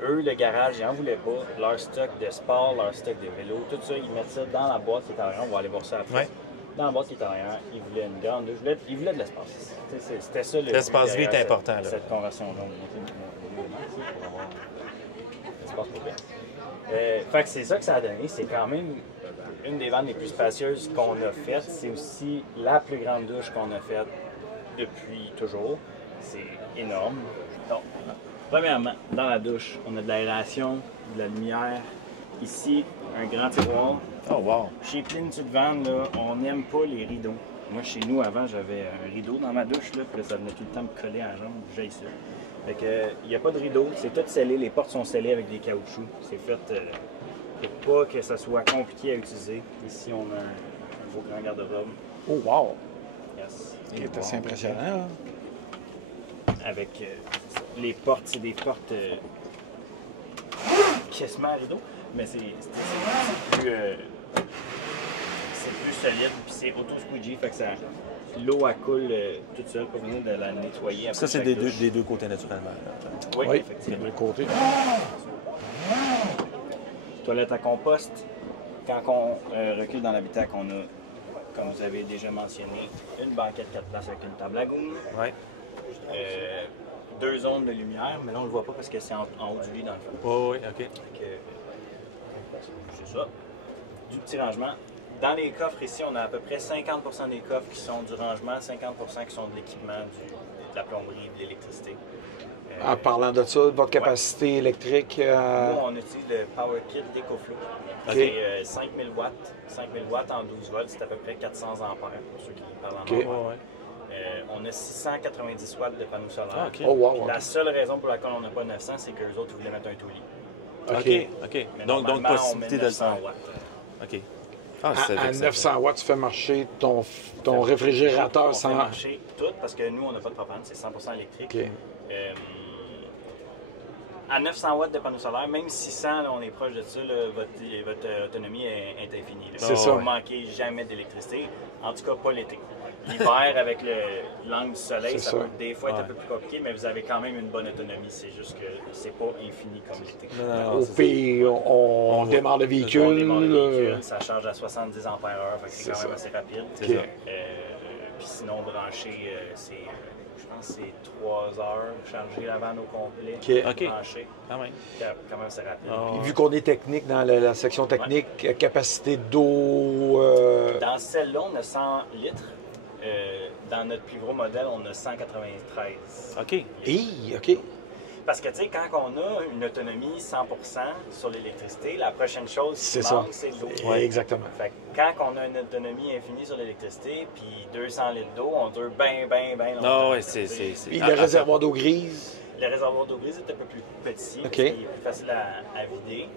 Eux, le garage, ils n'en voulaient pas. Leur stock de sport, leur stock de vélo, tout ça, ils mettent ça dans la boîte qui est en arrière. On va aller voir ça après. Ouais. Dans la boîte qui est en arrière, ils voulaient une grande. Ils voulaient de l'espace. C'était ça. L'espace vie est important. Cette conversion-là. portes ouvertes. Fait que c'est ça que ça a donné. C'est quand même une des vannes les plus spacieuses qu'on a faites. C'est aussi la plus grande douche qu'on a faite depuis toujours. C'est énorme. Donc, premièrement, dans la douche, on a de l'aération, de la lumière. Ici, un grand tiroir. Oh, wow! Chez Plénitude Van, là, on n'aime pas les rideaux. Moi, chez nous, avant, j'avais un rideau dans ma douche, là, puis là, ça venait tout le temps me coller à la jambe, j'haïs ça. Fait que, il n'y a pas de rideau, c'est tout scellé, les portes sont scellées avec des caoutchoucs. C'est fait pour pas que ça soit compliqué à utiliser. Ici, on a un beau grand garde-robe. Oh, wow! Yes. C'est assez impressionnant, là. Avec les portes, c'est des portes quasiment à rideau, mais c'est plus, c'est plus solide, puis c'est auto-squeegee, fait que ça, l'eau elle coule toute seule pour venir de la nettoyer. Ça, c'est des deux côtés naturellement. Oui, Oui, effectivement. le côté. Toilette à compost. Quand on recule dans l'habitacle, on a, comme vous avez déjà mentionné, une banquette 4 places avec une table à goût. Ouais. 2 zones de lumière, mais là on le voit pas parce que c'est en haut du lit dans le fond. Oh, oui, OK. C'est ça. Du petit rangement. Dans les coffres ici, on a à peu près 50% des coffres qui sont du rangement, 50% qui sont de l'équipement, de la plomberie, de l'électricité. En parlant de ça, votre capacité électrique... Nous, on utilise le Power Kit d'EcoFlow. Okay. C'est 5000 watts. 5000 watts en 12 volts, c'est à peu près 400 ampères pour ceux qui parlent en Okay. ampères. On a 690 watts de panneaux solaires. Ah, OK. Oh, wow, La seule raison pour laquelle on n'a pas 900, c'est que les autres voulaient mettre un toulis. OK. Mais Donc, normalement, possibilité on met de le 900 faire. watts. OK. Ah, c'est À excellent. 900 watts, tu fais marcher ton réfrigérateur On sans... fait marcher tout parce que nous, on n'a pas de propane, c'est 100% électrique. OK. À 900 watts de panneaux solaires, même 600, là, on est proche de ça, là, votre autonomie est infinie. C'est ça. Vous ne manquez jamais d'électricité, en tout cas pas l'été. L'hiver, avec l'angle du soleil, C'est ça ça. peut des fois être un peu plus compliqué, mais vous avez quand même une bonne autonomie. C'est juste que c'est pas infini comme l'été. Au pire, on démarre le véhicule. On démarre le véhicule, ça charge à 70 ampères/heure, fait que c'est quand même assez rapide. C'est ça. Puis sinon, brancher, c'est, je pense que c'est 3 heures, charger la vanne au complet, OK. brancher. Quand même. Quand même, c'est rapide. Puis vu qu'on est technique dans la section technique, capacité d'eau... Dans celle-là, on a 100 litres. Dans notre plus gros modèle, on a 193. OK. OK. Parce que, tu sais, quand on a une autonomie 100% sur l'électricité, la prochaine chose qui C'est ça. manque, c'est l'eau. Ouais, exactement. Fait que quand on a une autonomie infinie sur l'électricité, puis 200 litres d'eau, on dure bien longtemps. Non, ouais, c'est... Puis le réservoir d'eau grise... Le réservoir d'eau grise est un peu plus petit, OK. parce qu'il est plus facile à vider.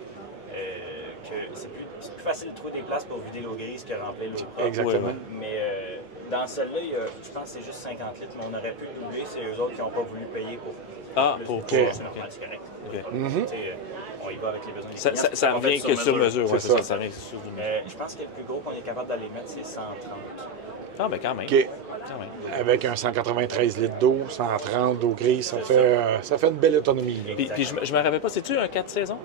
C'est plus facile de trouver des places pour vider l'eau grise que remplir l'eau propre. Exactement. Mais dans celle-là, je pense que c'est juste 50 litres, mais on aurait pu le doubler. C'est eux autres qui n'ont pas voulu payer pour. Plus pour... de OK. c'est normal, c'est correct. Mhm. Tu sais, on y va avec les besoins des Ça clients. ça On fait revient que sur mesure. C'est Ouais, ça. ça revient sur mesure. Je pense que le plus gros qu'on est capable d'aller mettre, c'est 130. Ah, ben quand même. OK. Quand même. Avec un 193 litres d'eau, 130 d'eau grise, ça fait une belle autonomie. là. Puis je me rappelle pas, c'est-tu un 4 saisons?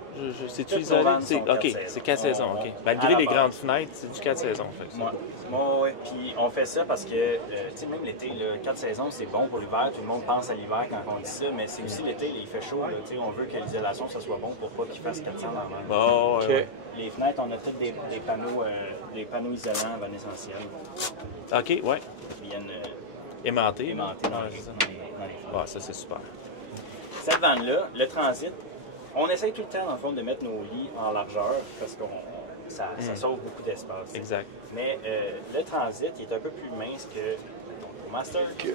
C'est-tu Toutes isolé? nos vannes sont 4 OK, saisons. c'est 4 saisons, OK. Malgré à la les base. grandes fenêtres, c'est du 4 saisons. Fait que ça. Moi, puis on fait ça parce que, tu sais, même l'été, 4 saisons, c'est bon pour l'hiver. Tout le monde pense à l'hiver quand on dit ça, mais c'est aussi l'été, il fait chaud. Là, tu sais, on veut que l'isolation, ça soit bon pour pas qu'il fasse 400 dans la main. Bon, OK. ouais. Les fenêtres, on a tous des panneaux isolants à vanne essentielle OK, ouais. qui viennent Aimanté. aimantés dans Ouais, les c'est ça. fenêtres. Ouais, ça, c'est super. Cette vanne-là, le transit, on essaye tout le temps, dans le fond, de mettre nos lits en largeur parce que ça sauve beaucoup d'espace. Exact. Mais le transit, il est un peu plus mince que ton master. Ouais.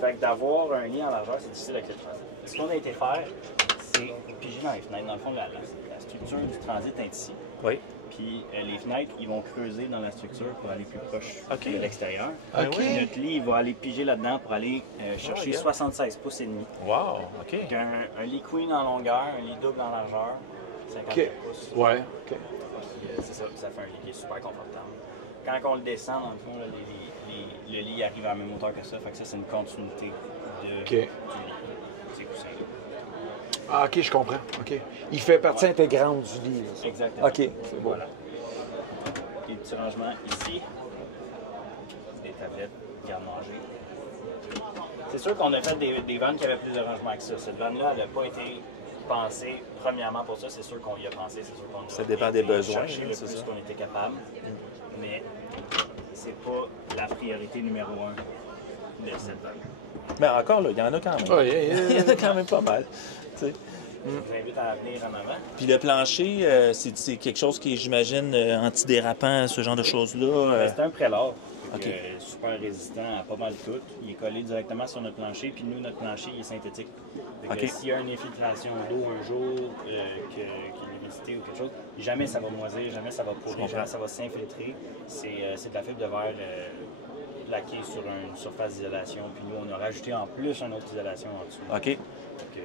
Fait que d'avoir un lit en largeur, c'est difficile avec le transit. Ce qu'on a été faire, c'est piger dans les fenêtres. Dans le fond, la structure du transit est ici. Oui. Puis les fenêtres, ils vont creuser dans la structure pour aller plus proche OK. de l'extérieur. OK. Puis notre lit, il va aller piger là-dedans pour aller chercher 76 pouces et demi. Wow, OK. Donc, un lit queen en longueur, un lit double en largeur, 50 OK. pouces. Ouais. OK. C'est ça, ça fait un lit qui est super confortable. Quand on le descend, dans le fond, là, le lit arrive à la même hauteur que ça, fait que ça, c'est une continuité OK. du lit. C'est coussins. Ah, OK, je comprends. OK. Il fait partie intégrante du lit. là, ça. Exactement. OK, c'est bon. Voilà. Les petits rangements ici. Des tablettes, garde-manger. C'est sûr qu'on a fait des vannes qui avaient plus de rangements que ça. Cette vanne-là, elle n'a pas été pensé, premièrement pour ça, c'est sûr qu'on y a pensé, c'est sûr qu'on a Ça dépend des besoins, cherché le c'est plus ça. qu'on était capable, mais c'est pas la priorité numéro 1 de cette zone. Mais encore là, il y en a quand même. Oui, Il y en a quand même pas mal. Tu sais. Je vous invite à venir en avant. Puis le plancher, c'est quelque chose qui est, j'imagine, antidérapant, ce genre de choses-là. C'est un prélat. OK. Super résistant à pas mal tout. Il est collé directement sur notre plancher, puis nous, notre plancher, il est synthétique. Fait que OK. s'il y a une infiltration d'eau un jour, qu'il y a une humidité ou quelque chose, jamais ça va moisir, jamais ça va pourrir, jamais ça va s'infiltrer. C'est de la fibre de verre plaquée sur une surface d'isolation. Puis nous, on a rajouté en plus une autre isolation en dessous. OK. Donc,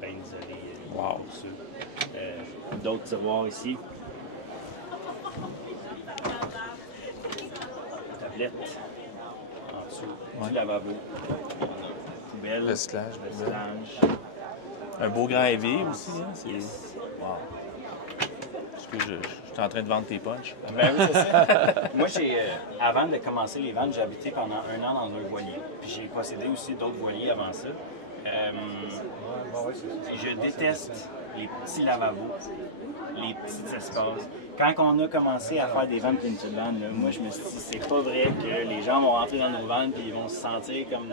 bien isolé Wow. pour ça. D'autres tiroirs ici. Tablette en dessous, du lavabo, poubelle, Recyclage. recyclage. Un beau grand évier aussi. Hein? C'est... Yes. Wow. Excuse, je suis en train de vendre tes punchs. Ben oui, c'est ça. Moi, avant de commencer les ventes, j'ai habité pendant 1 an dans un voilier. Puis j'ai possédé aussi d'autres voiliers avant ça. Je déteste les petits lavabos, les petits espaces. Quand on a commencé à faire des ventes Vintage Van, là, moi je me suis dit c'est pas vrai que les gens vont rentrer dans nos ventes et ils vont se sentir comme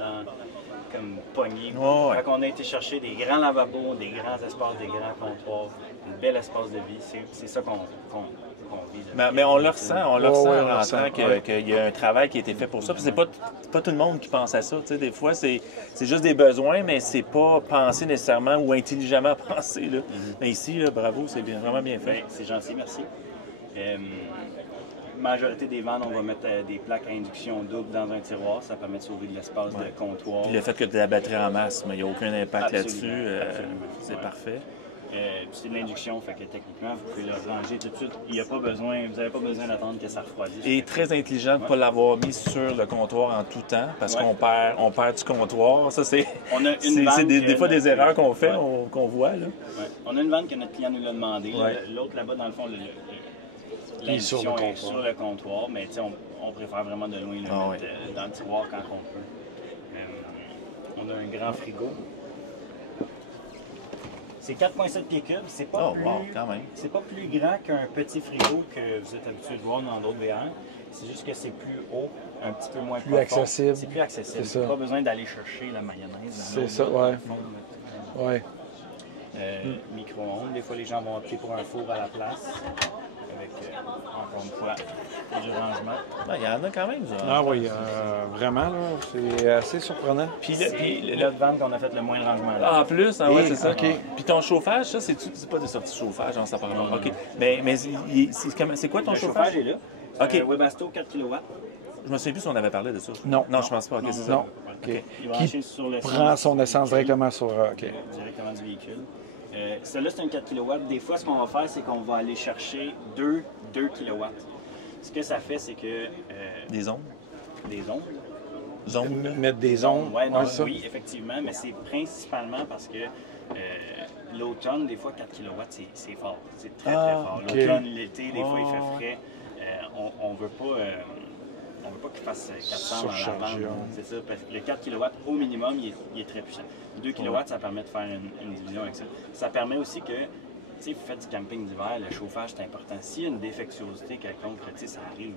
pognés. Oh, ouais. Fait qu'on a été chercher des grands lavabos, des grands espaces, des grands comptoirs, un bel espace de vie. C'est ça qu'on vise. Mais on le ressent, en rentrant ressent, qu'il y a un travail qui a été fait pour ça. Puis c'est pas tout le monde qui pense à ça. Tu sais, des fois, c'est juste des besoins, mais c'est pas pensé nécessairement ou intelligemment pensé. Là. Mais ici, là, bravo, c'est vraiment bien fait. Ben, c'est gentil, merci. Majorité des ventes, on va mettre des plaques à induction double dans un tiroir. Ça permet de sauver de l'espace de comptoir. Puis le fait que tu aies la batterie en masse, mais il n'y a aucun impact Absolument, là-dessus. absolument. C'est Ouais. parfait. C'est de l'induction, fait que techniquement, vous pouvez le ranger tout de suite. Il y a pas besoin, vous n'avez pas besoin d'attendre que ça refroidisse. Et très intelligent de ne pas l'avoir mis sur le comptoir en tout temps, parce qu'on perd du comptoir. Ça, c'est On a une vanne des que fois des notre- erreurs qu'on fait, Ouais. qu'on voit. Là. Ouais. On a une vanne que notre client nous l'a demandé. Ouais. L'autre là-bas, dans le fond, Il est sur le l'induction est comptoir. sur le comptoir, mais tu sais, on préfère vraiment de loin le mettre dans le tiroir quand on peut. On a un grand frigo. C'est 4,7 pieds cubes. C'est pas, quand même. c'est pas plus grand qu'un petit frigo que vous êtes habitué de voir dans d'autres VR. C'est juste que c'est plus haut, un petit peu moins Plus profond. accessible. C'est plus accessible. C'est ça. Pas besoin d'aller chercher la mayonnaise. dans C'est ça, l'autre, dans ouais. le fond. Ouais. Micro-ondes. Des fois, les gens vont opter pour un four à la place. Avec, encore une fois, du rangement. Il y en a quand même. Ça. Ah oui, vraiment, là, c'est assez surprenant. Puis C'est notre vanne qu'on a fait le moins de rangement. Là. Ah, en plus, ouais, Et- c'est ça. OK. Puis ton chauffage, ça, c'est pas des sorties de chauffage, ça part Non, OK. non. Mais c'est quoi ton Le chauffage? chauffage est là. OK. C'est un Webasto 4 kW. Je me souviens plus si on avait parlé de ça. Non. Non, je pense pas. OK, c'est ça. Non. Il est Qui branché sur le prend son essence directement sur... OK. directement du véhicule. Celui-là, c'est un 4 kW. Des fois, ce qu'on va faire, c'est qu'on va aller chercher 2 kW. Ce que ça fait, c'est que... Des ondes? Des ondes. Zones. Mettre des ondes. Ouais, non, ouais, ça. oui, effectivement, mais c'est principalement parce que l'automne, des fois, 4 kW, c'est fort. C'est très, très fort. OK. L'automne, l'été, des fois, il fait frais. On veut pas qu'il fasse 400 dans la Surchargé, vente. ouais. C'est ça, parce que le 4 kW, au minimum, il est très puissant. 2 kW, ça permet de faire une division avec ça. Ça permet aussi que, tu sais, vous faites du camping d'hiver, le chauffage, c'est important. S'il y a une défectuosité quelconque, tu sais, ça arrive,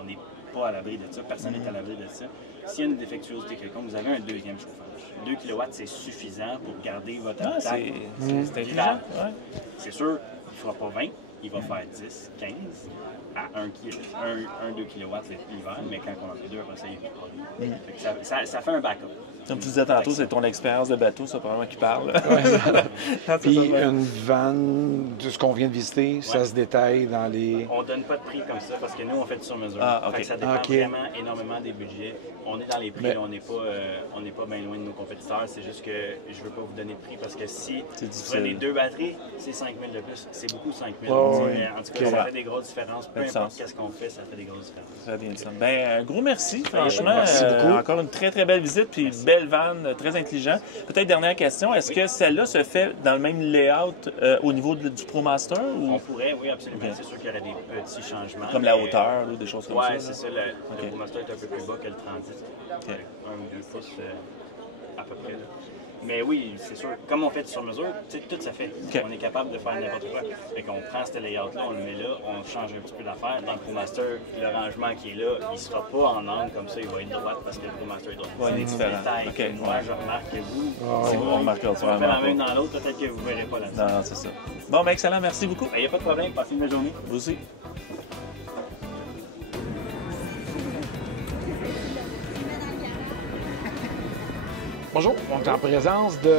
on n'est pas à l'abri de ça, personne n'est à l'abri de ça. S'il y a une défectuosité quelconque, vous avez un deuxième chauffage. 2 kW, c'est suffisant pour garder votre Ah, habitacle c'est intelligent. vivable. Ouais. C'est sûr, il ne fera pas 20, il va faire 10, 15 à 1 2 kW l'hiver, mais quand on en fait 2, après ça, il n'y a pas de problème. Fait que ça fait un backup. Comme tu disais tantôt, c'est ton expérience de bateau, ça, probablement, qui parle. Puis une vanne, de ce qu'on vient de visiter, ça se détaille dans les... On donne pas de prix comme ça parce que nous, on fait du sur mesure. Ah, ok. Fait que ça dépend Ok. vraiment énormément des budgets. On est dans les prix, Mais- là, on n'est pas bien loin de nos compétiteurs. C'est juste que je veux pas vous donner de prix parce que si C'est vous difficile. prenez 2 batteries, c'est 5 000 de plus. C'est beaucoup 5 000. Ouais, ouais. Mais en tout cas, Ok. ça fait des grosses différences. Peu Ça fait du importe sens. qu'est-ce qu'on fait, ça fait des grosses différences. Très bien dit ça. Ben, un gros merci, franchement. Merci beaucoup. Encore une très, très belle visite, puis une belle vanne, très intelligent. Peut-être dernière question, est-ce que celle-là se fait dans le même layout au niveau du ProMaster? Ou... On pourrait, oui, absolument. Ok. C'est sûr qu'il y aurait des petits changements. Comme la mais- hauteur, ou des choses comme Ouais, ça? c'est là? ça. Le ProMaster est un peu plus bas que le Transit. 1 ou 2 pouces à peu près. Là. Mais oui, c'est sûr. Comme on fait sur mesure, tout ça fait. OK. On est capable de faire n'importe quoi. Fait qu'on prend ce layout-là, on le met là, on change un petit peu d'affaires. Dans le ProMaster, le rangement qui est là, il ne sera pas en angle comme ça, il va être droit parce que le ProMaster est droit. Ouais, il est différent. Détail OK, que moi, ouais. je remarque que vous, si on remarquera si on fait la main dans l'autre, peut-être que vous ne verrez pas là-dessus. Non, c'est ça. Bon, ben excellent, merci beaucoup. Il n'y a pas de problème, passez une belle journée. Vous aussi. Bonjour, on est en présence de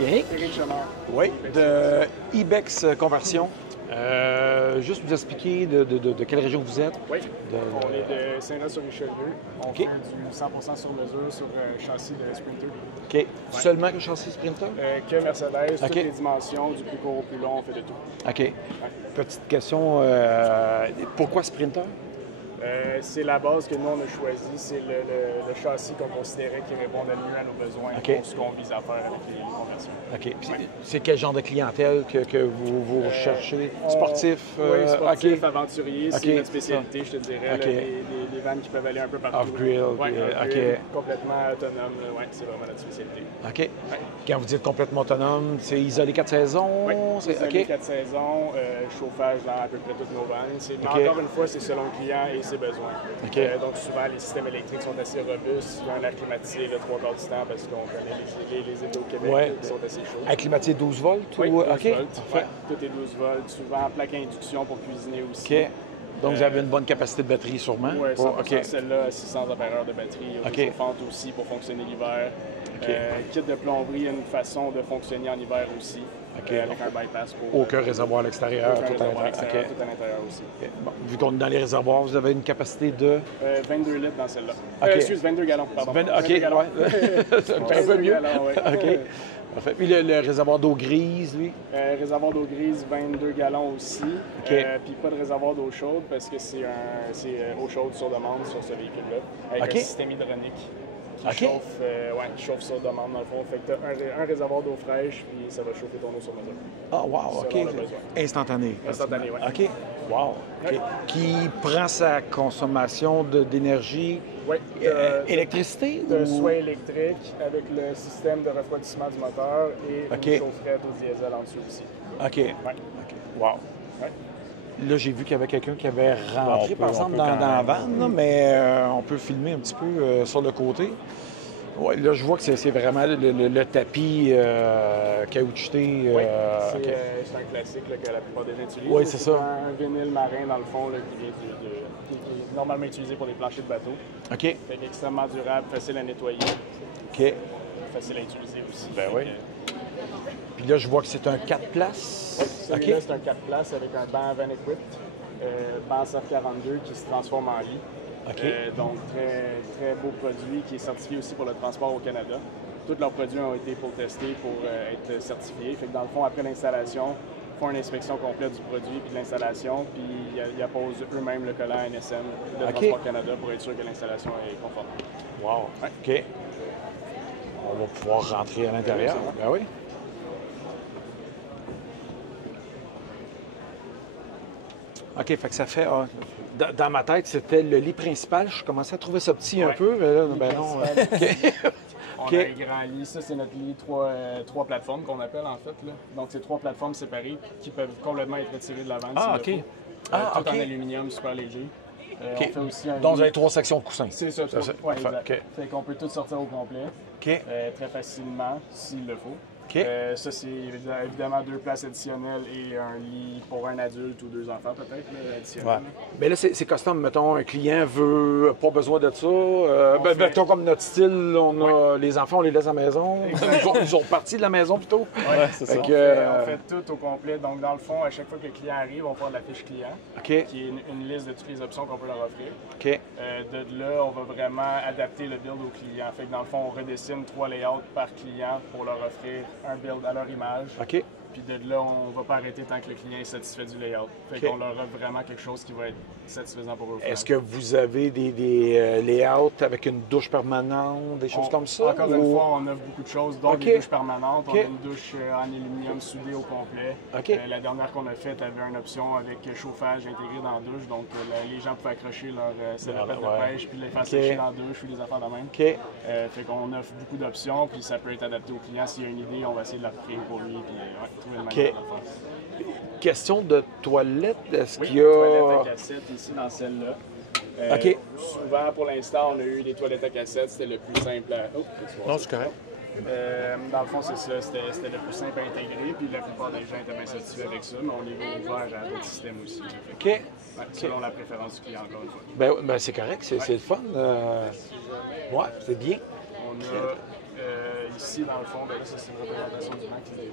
Éric. Éric Chenard. Oui, de Ibex Conversion. Juste vous expliquer de quelle région vous êtes. Oui, on est de Saint-Roch-sur-Richelieu. On fait du 100% sur mesure sur châssis de Sprinter. OK. Ouais. Seulement que châssis Sprinter? Que Mercedes, OK. toutes les dimensions, du plus court au plus long, on fait de tout. OK. Ouais. Petite question, pourquoi Sprinter? C'est la base que nous, on a choisie. C'est le châssis qu'on considérait qui répondait le mieux à nos besoins pour ce qu'on vise à faire avec les conversions. OK. Puis c'est quel genre de clientèle que vous recherchez? Sportif? Oui, sportif, OK. aventurier, c'est notre spécialité, je te dirais. OK. Là, les vannes qui peuvent aller un peu partout. Off-grid, ouais, OK. Complètement autonome, oui, c'est vraiment notre spécialité. OK. Ouais. Quand vous dites complètement autonome, c'est isolé 4 saisons? Oui, c'est isolé OK. 4 saisons, chauffage dans à peu près toutes nos vannes. Mais encore une fois, c'est selon le client et ses besoins. OK. Donc souvent, les systèmes électriques sont assez robustes. Il y a un air climatisé le 3/4 du temps parce qu'on connaît les étés au Québec qui sont assez chauds. Air climatisé 12 volts? Oui, ou... 12 OK. volts. Ouais, tout est 12 volts. Souvent, plaque à induction pour cuisiner aussi. OK. Donc, vous avez une bonne capacité de batterie, sûrement? Oui, OK. Celle-là, 600 ampères de batterie. Chauffante aussi pour fonctionner l'hiver. Kit de plomberie, une façon de fonctionner en hiver aussi. Avec un bypass pour... Aucun réservoir à l'extérieur, tout à l'intérieur. Tout à l'intérieur aussi. Bon, vu qu'on est dans les réservoirs, vous avez une capacité de... 22 litres dans celle-là. OK. 22 gallons, pardon. 22 gallons. C'est un peu mieux. Gallons, ouais. OK. Parfait. Puis le réservoir d'eau grise, lui? Réservoir d'eau grise, 22 gallons aussi. Puis pas de réservoir d'eau chaude parce que c'est eau chaude sur demande sur ce véhicule-là. Avec un système hydraulique qui chauffe sur demande dans le fond. Fait que tu as un réservoir d'eau fraîche puis ça va chauffer ton eau sur mesure. Ah, wow, OK. Instantané. Instantané, oui. OK. Wow. OK. Qui prend sa consommation d'énergie, électricité? Soit électrique avec le système de refroidissement du moteur et une chaufferette au diesel en dessous aussi. OK. Ouais. Wow. Ouais. Là, j'ai vu qu'il y avait quelqu'un qui avait rentré, par exemple, dans la vanne, là, mais on peut filmer un petit peu sur le côté. Ouais, là, je vois que c'est vraiment le tapis caoutchouté. Oui, c'est un classique là, que la plupart des gens utilisent. Oui, c'est ça. Un vinyle marin, dans le fond, là, qui est normalement utilisé pour des planchers de bateau. OK. Fait extrêmement durable, facile à nettoyer. OK. Facile à utiliser aussi. Ben oui. Puis là, je vois que c'est un 4 places. Oui, celui-là, c'est un 4 places avec un banc van equipped, banc SAF42 qui se transforme en lit. Donc, très, très beau produit qui est certifié aussi pour le transport au Canada. Tous leurs produits ont été pour tester, pour être certifiés. Fait que dans le fond, après l'installation, ils font une inspection complète du produit puis de l'installation, puis ils apposent eux-mêmes le collant NSM de Transport Canada pour être sûr que l'installation est conforme. Wow. OK. On va pouvoir rentrer à l'intérieur. Ben oui. OK, fait que ça fait... dans ma tête, c'était le lit principal. Je commençais à trouver ça petit un peu, mais là, ben non. On a un grand lit. Ça, c'est notre lit 3 plateformes qu'on appelle, en fait. Là. Donc, c'est 3 plateformes séparées qui peuvent complètement être retirées de la vanne. Tout en aluminium, super léger. On fait aussi un Donc, vous avez lit... 3 sections de coussins. C'est ça. Oui, exact. Fait qu'on peut tout sortir au complet. Très facilement, s'il le faut. Ça, c'est évidemment 2 places additionnelles et un lit pour un adulte ou 2 enfants, peut-être, additionnel. Ouais. Mais là, c'est custom. Mettons, un client veut pas besoin de ça. Mettons, comme notre style, on a les enfants, on les laisse à la maison. Ils sont partis de la maison plutôt. Oui, c'est ça. On fait tout au complet. Donc, dans le fond, à chaque fois que le client arrive, on fait la fiche client, qui est une liste de toutes les options qu'on peut leur offrir. De là, on va vraiment adapter le build au client. Fait que dans le fond, on redessine 3 layouts par client pour leur offrir un build à leur image. Puis Puis de là, on ne va pas arrêter tant que le client est satisfait du layout. Fait qu'on leur offre vraiment quelque chose qui va être satisfaisant pour eux. Est-ce que vous avez des layouts avec une douche permanente, des choses comme ça? Encore une fois, on offre beaucoup de choses, dont des douches permanentes. OK. On a une douche en aluminium soudée au complet. OK. La dernière qu'on a faite avait une option avec chauffage intégré dans la douche. Donc, les gens pouvaient accrocher leur salopette de pêche puis les faire sécher dans la douche ou des affaires de même. OK. Fait qu'on offre beaucoup d'options, puis ça peut être adapté au client. S'il y a une idée, on va essayer de la recréer pour lui, puis trouver le manière de le faire. Question de toilette, est-ce qu'il y Oui, a... toilette à cassette ici, dans celle-là. OK. Souvent, pour l'instant, on a eu des toilettes à cassette, c'était le plus simple à... Oh, Non, c'est correct. Dans le fond, c'est ça, c'était le plus simple à intégrer, puis la plupart des gens étaient bien satisfaits avec ça, mais on est ouvert à d'autres systèmes aussi. OK. Ouais, selon la préférence du client, encore une fois. Ben c'est correct, c'est le fun. Ouais, c'est bien. On a ici, dans le fond, ben là, ça c'est une représentation du banc qui est vu.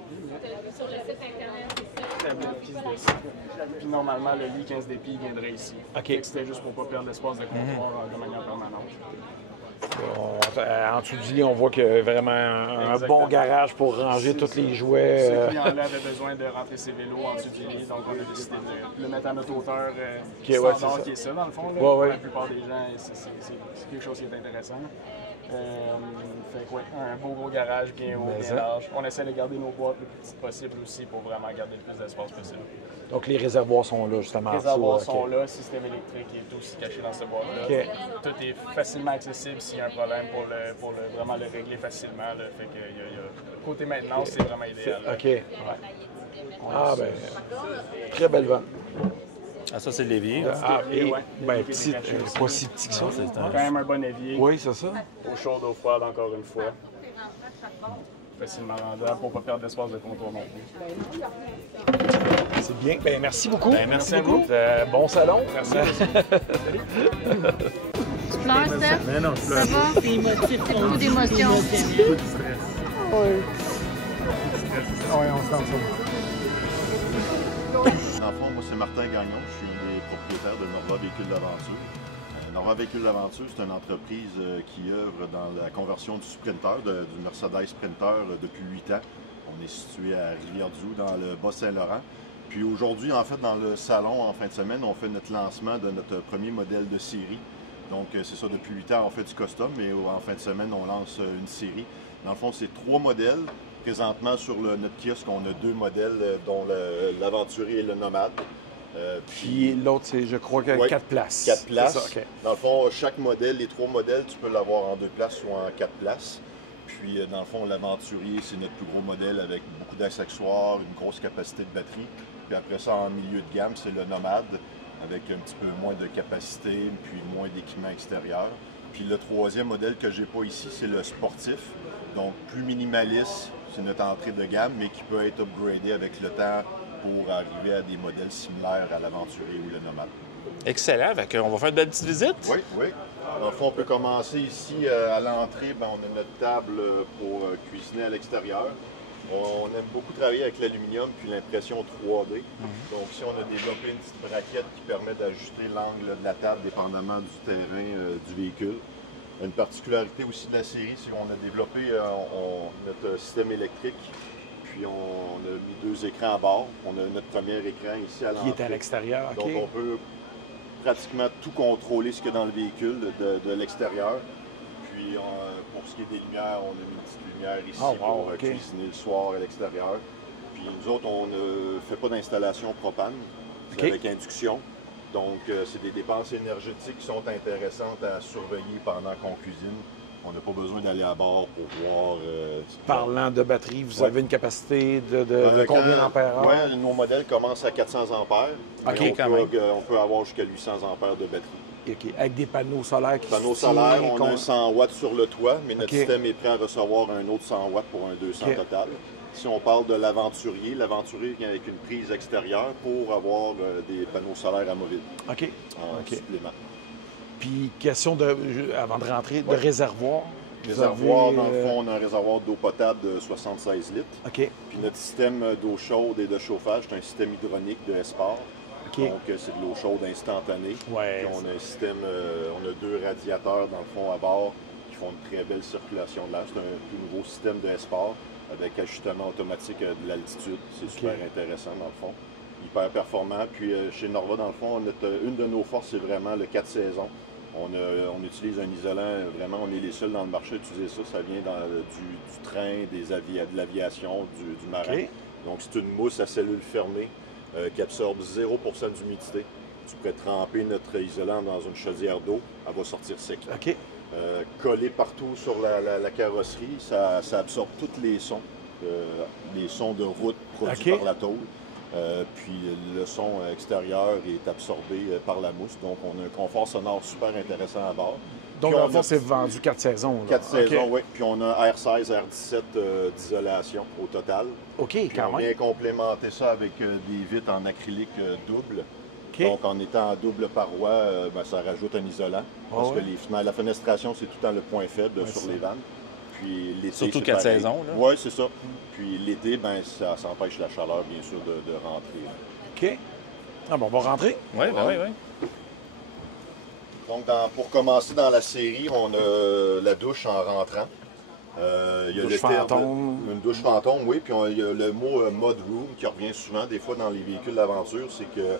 Sur le site internet, c'est ça. Tablette qui se dessine. Puis normalement, le lit 15 dépits viendrait ici. OK. C'était juste pour ne pas perdre l'espace de comptoir de manière permanente. En dessous du lit, on voit qu'il y a vraiment un bon garage pour ranger tous les jouets. Ce client-là avait besoin de rentrer ses vélos en dessous du lit, donc on a décidé de le mettre à notre hauteur standard, qui est ça, dans le fond. Là. Pour la plupart des gens, c'est quelque chose qui est intéressant. Fait que, un beau gros garage bien haut, bien large. On essaie de garder nos boîtes le plus petites possible aussi pour vraiment garder le plus d'espace possible. Donc les réservoirs sont là, justement. Les réservoirs sont là, le système électrique est aussi caché dans ce boîte-là. Tout est facilement accessible s'il y a un problème pour vraiment le régler facilement. Là. Fait que côté maintenance, c'est vraiment idéal. OK. Ouais. Ah ben, très belle vente. Ah, ça, c'est le l'évier. Petit, pas si petit que ça. C'est quand même un bon évier. Oui, c'est ça. Eau chaude, eau froide, encore une fois. Facilement rendable pour ne pas perdre d'espace de comptoir non plus. C'est bien. Ben, merci beaucoup. Ben, merci à vous. Bon salon. Merci. Tu pleures, Steph? Mais non, je pleure. Ça va? C'est émotif. C'est beaucoup d'émotions. Beaucoup de stress. Oui. Oui, on se sent ça. Dans le fond, moi, c'est Martin Gagnon. Je suis un des propriétaires de Norva Véhicules d'Aventure. Norva Véhicules d'Aventure, c'est une entreprise qui œuvre dans la conversion du Sprinter, du Mercedes Sprinter depuis 8 ans. On est situé à Rivière-du-Loup, dans le Bas-Saint-Laurent. Puis aujourd'hui, en fait, dans le salon, en fin de semaine, on fait notre lancement de notre premier modèle de série. Donc, c'est ça, depuis 8 ans, on fait du custom, mais en fin de semaine, on lance une série. Dans le fond, c'est 3 modèles. Présentement, sur notre kiosque, on a 2 modèles, dont l'Aventurier et le Nomade. Puis l'autre, c'est, je crois, 4 places. 4 places. Ça, okay. Dans le fond, chaque modèle, les 3 modèles, tu peux l'avoir en 2 places ou en 4 places. Puis, dans le fond, l'Aventurier, c'est notre plus gros modèle avec beaucoup d'accessoires, une grosse capacité de batterie. Puis après ça, en milieu de gamme, c'est le Nomade, avec un petit peu moins de capacité, puis moins d'équipement extérieur. Puis le 3e modèle que j'ai pas ici, c'est le Sportif. Donc, plus minimaliste, c'est notre entrée de gamme, mais qui peut être upgradé avec le temps pour arriver à des modèles similaires à l'Aventurier ou le Nomade. Excellent. On va faire une belle petite visite. Oui, oui. Dans le fond, on peut commencer ici à l'entrée. On a notre table pour cuisiner à l'extérieur. On aime beaucoup travailler avec l'aluminium puis l'impression 3D. Donc ici, on a développé une petite braquette qui permet d'ajuster l'angle de la table dépendamment du terrain du véhicule. Une particularité aussi de la série, c'est qu'on a développé notre système électrique. Puis on a mis 2 écrans à bord. On a notre premier écran ici à l'entrée. Qui est à l'extérieur, OK. Donc on peut pratiquement tout contrôler ce qu'il y a dans le véhicule de l'extérieur. Puis pour ce qui est des lumières, on a mis une petite lumière ici pour cuisiner le soir à l'extérieur. Puis nous autres, on ne fait pas d'installation propane, c'est avec induction. Donc c'est des dépenses énergétiques qui sont intéressantes à surveiller pendant qu'on cuisine. On n'a pas besoin d'aller à bord pour voir... Parlant de batterie, vous avez une capacité de combien d'ampères? Oui, nos modèles commencent à 400 ampères. OK, quand même. On peut avoir jusqu'à 800 ampères de batterie. OK. Avec des panneaux solaires qui Panneaux solaires, on a un 100 watts sur le toit, mais notre système est prêt à recevoir un autre 100 watts pour un 200 total. Si on parle de l'Aventurier, l'Aventurier vient avec une prise extérieure pour avoir des panneaux solaires amovibles. OK. En supplément. Puis, question avant de rentrer, de réservoir. Réservoir, dans le fond, on a un réservoir d'eau potable de 76 litres. OK. Puis notre système d'eau chaude et de chauffage, c'est un système hydronique de Esport. Donc, c'est de l'eau chaude instantanée. Puis on a un système, on a 2 radiateurs, dans le fond, à bord, qui font une très belle circulation de l'air. C'est un plus nouveau système de Esport. avec ajustement automatique de l'altitude. C'est super intéressant dans le fond. Hyper performant. Puis chez Norva, dans le fond, une de nos forces, c'est vraiment le 4 saisons. On utilise un isolant, vraiment, on est les seuls dans le marché à utiliser ça. Ça vient du train, de l'aviation, du marin. Okay. Donc, c'est une mousse à cellules fermées qui absorbe 0 % d'humidité. Tu pourrais tremper notre isolant dans une chaudière d'eau, elle va sortir sec. Okay. Collé partout sur la carrosserie, ça absorbe tous les sons de route produits par la tôle. Puis le son extérieur est absorbé par la mousse. Donc, on a un confort sonore super intéressant à bord. Donc, dans le fond, c'est vendu 4 saisons. 4 saisons, oui. Puis on a R16, R17 d'isolation au total. OK, puis quand même. On vient complémenter ça avec des vitres en acrylique double. Okay. Donc, en étant en double paroi, ça rajoute un isolant. Parce que la fenestration, c'est tout le temps le point faible sur les vannes. Puis l'été, surtout 4 saisons. Oui, c'est ça. Puis l'été, ça empêche la chaleur, bien sûr, de rentrer. OK. Ah bon, on va rentrer? Oui, oui. Donc, pour commencer dans la série, on a la douche en rentrant. Il y a douche fantôme. Une douche fantôme, oui. Puis il y a le mot mud room qui revient souvent, des fois, dans les véhicules d'aventure. C'est que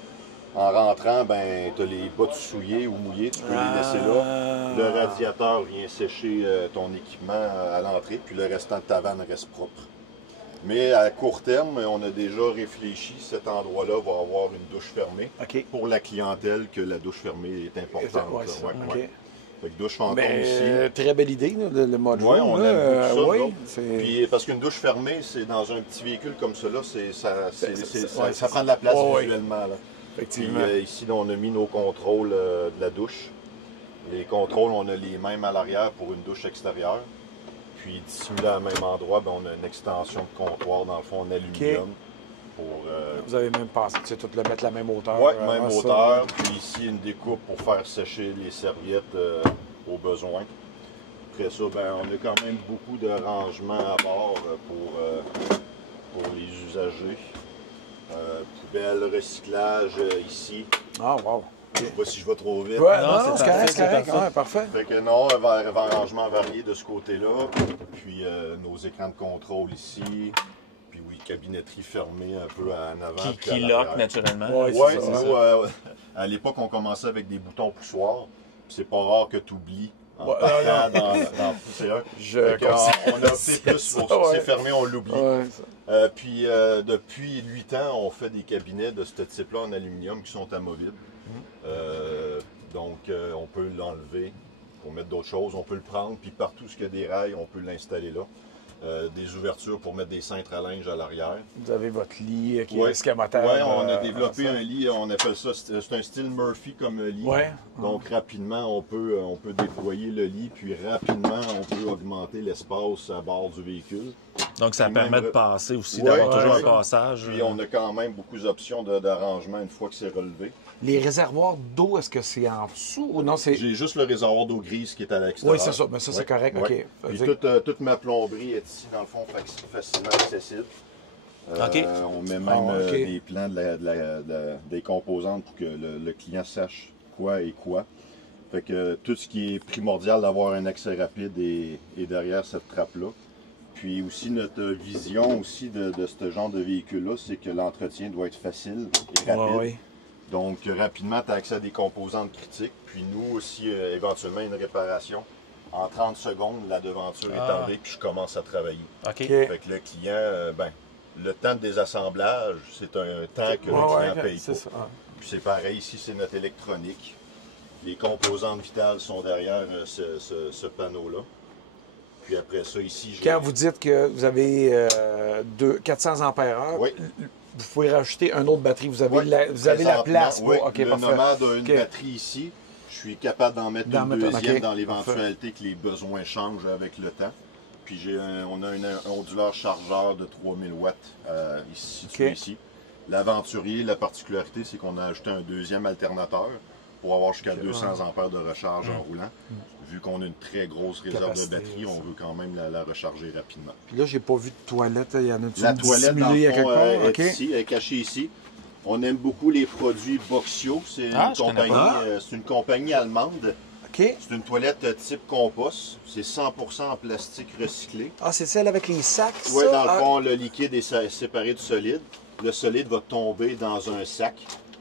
en rentrant, tu as les bottes souillées ou mouillées, tu peux les laisser là. Le radiateur vient sécher ton équipement à l'entrée, puis le restant de ta vanne reste propre. Mais à court terme, on a déjà réfléchi, cet endroit-là va avoir une douche fermée pour la clientèle, que la douche fermée est importante. Fait que douche fantôme ici. Très belle idée, le mode room. Oui, on aime beaucoup ça. Puis, parce qu'une douche fermée, c'est dans un petit véhicule comme cela, ça prend de la place visuellement. Là. Effectivement. Puis, ici, on a mis nos contrôles de la douche. Les contrôles, on a les mêmes à l'arrière pour une douche extérieure. Puis, dissimulé à un même endroit, on a une extension de comptoir, dans le fond, en aluminium. Vous avez même pensé que tout le mettre à la même hauteur? Oui, même hauteur. Puis ici, une découpe pour faire sécher les serviettes au besoin. Après ça, on a quand même beaucoup de rangements à bord pour les usagers. Poubelle, recyclage ici. Ah, wow! Je ne sais pas si je vais trop vite. Ouais, non, c'est correct. Ouais, parfait. Fait que non, un rangement varié de ce côté-là. Puis nos écrans de contrôle ici. Puis oui, cabinetterie fermée un peu en avant. Qui lock naturellement. Oui, à l'époque, on commençait avec des boutons poussoirs. C'est pas rare que tu oublies en partant dans la poussière. On a opté plus pour c'est fermé, on l'oublie. Puis depuis 8 ans, on fait des cabinets de ce type-là en aluminium qui sont amovibles. Donc, on peut l'enlever pour mettre d'autres choses. On peut le prendre, puis partout où il y a des rails, on peut l'installer là. Des ouvertures pour mettre des cintres à linge à l'arrière. Vous avez votre lit qui est escamotable. Oui, on a développé un lit, on appelle ça, c'est un style Murphy comme lit. Ouais. Donc rapidement, on peut déployer le lit, puis rapidement, on peut augmenter l'espace à bord du véhicule. Donc ça permet de passer aussi, d'avoir toujours un passage. Puis on a quand même beaucoup d'options d'arrangement une fois que c'est relevé. Les réservoirs d'eau, est-ce que c'est en dessous ou non? J'ai juste le réservoir d'eau grise qui est à l'extérieur. Oui, c'est ça. Mais ça, c'est correct. OK. Puis toute ma plomberie est ici, dans le fond, facilement accessible. On met même des plans des composantes pour que le client sache quoi et quoi. Fait que tout ce qui est primordial d'avoir un accès rapide est derrière cette trappe-là. Puis aussi, notre vision aussi de ce genre de véhicule-là, c'est que l'entretien doit être facile et rapide. Donc, rapidement, tu as accès à des composantes critiques. Puis nous aussi, éventuellement, une réparation. En 30 secondes, la devanture est enlevée, puis je commence à travailler. Fait que le client, le temps de désassemblage, c'est un temps que le client paye pour. Puis c'est pareil, ici, c'est notre électronique. Les composantes vitales sont derrière ce panneau-là. Puis après ça, ici, j'ai... Quand vous dites que vous avez 400 ampères-heure, vous pouvez rajouter une autre batterie. Vous avez la place pour... le Nomade a une batterie ici. Je suis capable d'en mettre une deuxième dans l'éventualité que les besoins changent avec le temps. Puis on a un onduleur chargeur de 3000 watts situé ici. L'Aventurier, la particularité, c'est qu'on a ajouté un deuxième alternateur pour avoir jusqu'à 200 ampères de recharge en roulant. Vu qu'on a une très grosse réserve de batterie, on veut quand même la recharger rapidement. Puis là, j'ai pas vu de toilette. Il y en a la toilette, dans le fond, est ici, elle est cachée ici. On aime beaucoup les produits Boxio. C'est une compagnie allemande C'est une toilette type compost. C'est 100% en plastique recyclé. Ah, c'est celle avec les sacs, Oui, ça? dans le fond, le liquide est séparé du solide. Le solide va tomber dans un sac.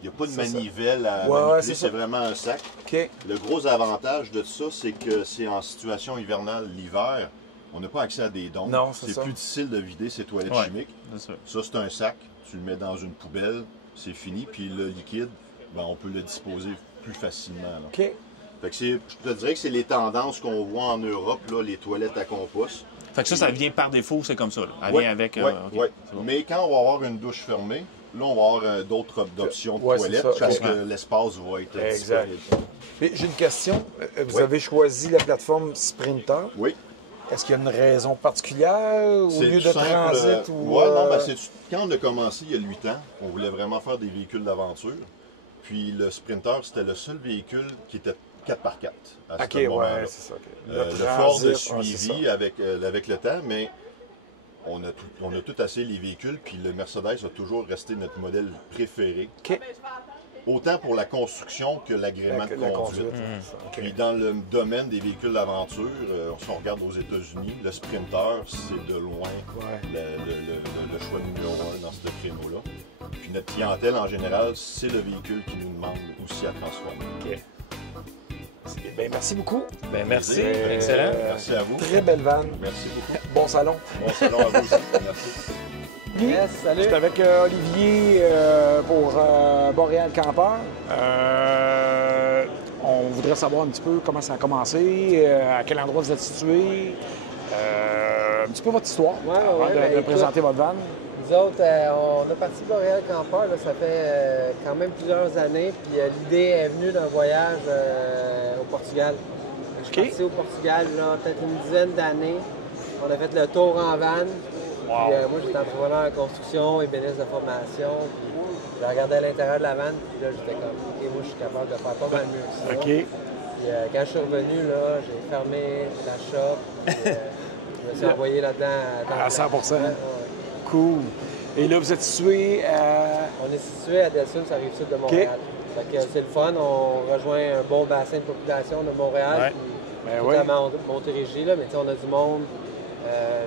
Il n'y a pas de manivelle à manipuler, c'est vraiment un sac. Le gros avantage de ça, c'est que c'est en situation hivernale l'hiver. On n'a pas accès à des dons. C'est plus difficile de vider ces toilettes chimiques. Ça, c'est un sac. Tu le mets dans une poubelle, c'est fini. Puis le liquide, ben, on peut le disposer plus facilement. Là. Fait que je te dirais que c'est les tendances qu'on voit en Europe, là, les toilettes à compost. Fait que ça vient par défaut, c'est comme ça. Là. Elle vient avec. Mais quand on va avoir une douche fermée, là, on va avoir d'autres options de toilettes parce que l'espace va être disponible. J'ai une question. Vous avez choisi la plateforme Sprinter. Oui. Est-ce qu'il y a une raison particulière au lieu de transit? Quand on a commencé il y a 8 ans, on voulait vraiment faire des véhicules d'aventure. Puis le Sprinter, c'était le seul véhicule qui était 4x4 à ce moment-là. C'est ça. Le Ford a suivi avec le temps, mais on a tout essayé les véhicules, puis le Mercedes a toujours resté notre modèle préféré. Autant pour la construction que l'agrément de conduite. Puis dans le domaine des véhicules d'aventure, si on regarde aux États-Unis, le Sprinter, c'est de loin le choix numéro 1 dans ce créneau-là. Puis notre clientèle, en général, c'est le véhicule qui nous demande aussi à transformer. Ben, merci beaucoup. Ben, merci. Excellent. Merci à vous. Très belle vanne. Merci beaucoup. Bon salon. Bon salon à vous aussi. Merci. Salut. Je suis avec Olivier pour Boréal Campeur. On voudrait savoir un petit peu comment ça a commencé, à quel endroit vous êtes situé, un petit peu votre histoire avant de présenter votre van. Nous autres, on a parti de Boréal Campeur, là, ça fait quand même plusieurs années, puis l'idée est venue d'un voyage au Portugal. Je suis parti au Portugal, peut-être une dizaine d'années. On a fait le tour en van. Puis, moi, j'étais entrepreneur en construction, ébéniste de formation. Puis, j'ai regardé à l'intérieur de la vanne, puis là, j'étais comme, OK, moi, je suis capable de faire pas mal mieux que ça. Puis, quand je suis revenu, là, j'ai fermé la shop. Puis, je me suis envoyé là-dedans à 100 Cool. Et là, vous êtes situé à... On est situé à Delsun, ça arrive sud de Montréal. Fait que c'est le fun, on rejoint un bon bassin de population de Montréal. Puis, à Montérégie, là, mais on a du monde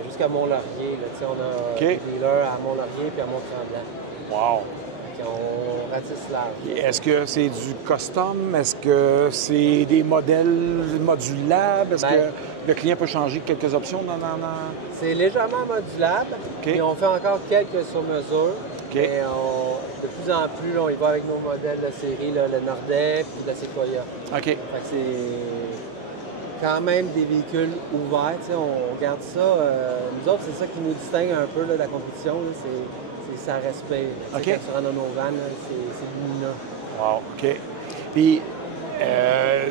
jusqu'à Mont-Laurier. On a des dealers à Mont-Laurier puis à Mont-Tremblant. Wow! On ratisse large. Est-ce que c'est du custom? Est-ce que c'est des modèles modulables? Est-ce que le client peut changer quelques options dans... C'est légèrement modulable. Et on fait encore quelques sur mesure. Et de plus en plus, là, on y va avec nos modèles de série, là, le Nordais puis le Sequoia. Fait que c'est quand même des véhicules ouverts. On garde ça. Nous autres, c'est ça qui nous distingue un peu là, de la compétition. Là, c'est ça respire. Quand tu rentres dans nos vannes, c'est lumineux. Wow, OK. Puis,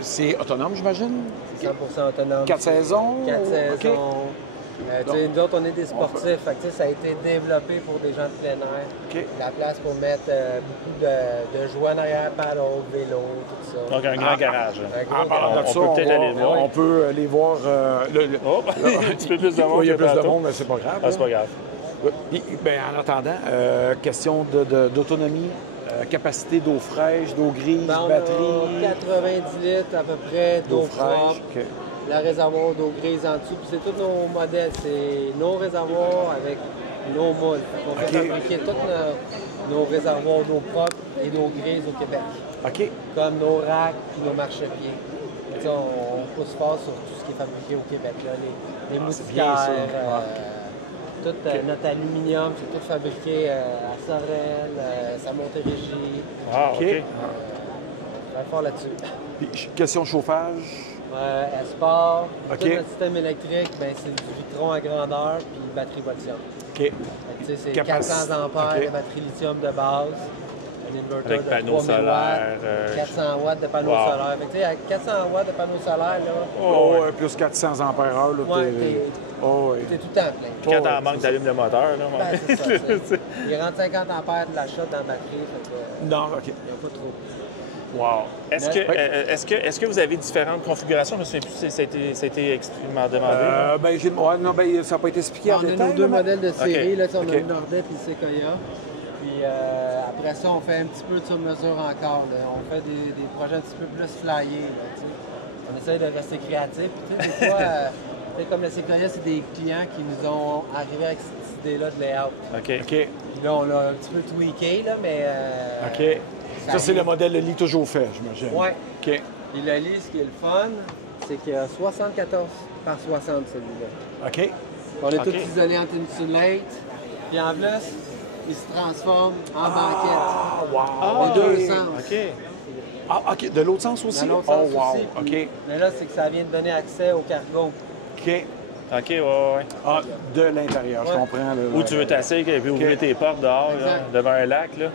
c'est autonome, j'imagine? C'est 100% autonome. 4 saisons? 4 saisons. Nous autres, on est des sportifs. Fait que, ça a été développé pour des gens de plein air. La place pour mettre beaucoup de joie en arrière, paddle, vélo, tout ça. Donc, un grand garage. On peut peut-être aller voir. On peut aller voir... un petit peu plus de monde. Il y a plus de monde, mais c'est pas grave. C'est pas grave. En attendant, question d'autonomie, capacité d'eau fraîche, d'eau grise, batterie... 90 litres à peu près d'eau fraîche. Le réservoir d'eau grise en dessous. Puis c'est tous nos modèles. C'est nos réservoirs avec nos moules. On fait fabriquer tous nos réservoirs d'eau propre et d'eau grise au Québec. Comme nos racks et nos marchepieds. On pousse fort sur tout ce qui est fabriqué au Québec. Là. Les moustiquaires, tout notre aluminium, c'est tout fabriqué à Sorel, à Montérégie. OK. On va fort là-dessus. Question chauffage? Esport. Tout notre système électrique, c'est du Victron à grandeur puis batterie Voltion. C'est 400 ampères de batterie lithium de base. Un inverter avec de panneaux 3000 solaires. 400 watts de panneaux solaires. Fait que, à 400 watts de panneaux solaires, là, plus 400 ampères-heure. T'es tout le temps plein. Puis quand t'en manques, t'allumes le moteur. Là, c'est ça. Il rentre 50 ampères de l'achat dans la batterie. Fait que, non, OK. Il n'y a pas trop. Wow. Est-ce que vous avez différentes configurations? Je ne me souviens plus si ça a été extrêmement demandé. Ça n'a pas été expliqué en détail. On a nos deux modèles de série. Là, on a le Nordais et le Sequoia. Puis après ça, on fait un petit peu de sur-mesure encore. Là. On fait des projets un petit peu plus flyés. on essaie de rester créatif. Tu sais, des fois, comme le Séquoia, c'est des clients qui nous ont arrivé avec cette idée-là de layout. OK. Puis là, on l'a un petit peu tweaké, là, mais... OK. Ça, c'est le modèle de lit toujours fait, j'imagine. Oui. OK. Et le lit, ce qui est le fun, c'est qu'il y a 74 par 60, celui-là. OK. On est tous isolés en insulate. Puis en plus, il se transforme en banquette. Wow! De deux sens. OK. Ah, OK. De l'autre sens aussi? De l'autre sens wow! aussi. OK. Mais là, c'est que ça vient de donner accès au cargo. OK. OK, ouais. Ah, de l'intérieur, je comprends. Là, où tu veux t'asseoir et puis ouvrir tes portes dehors, là, devant un lac. Là.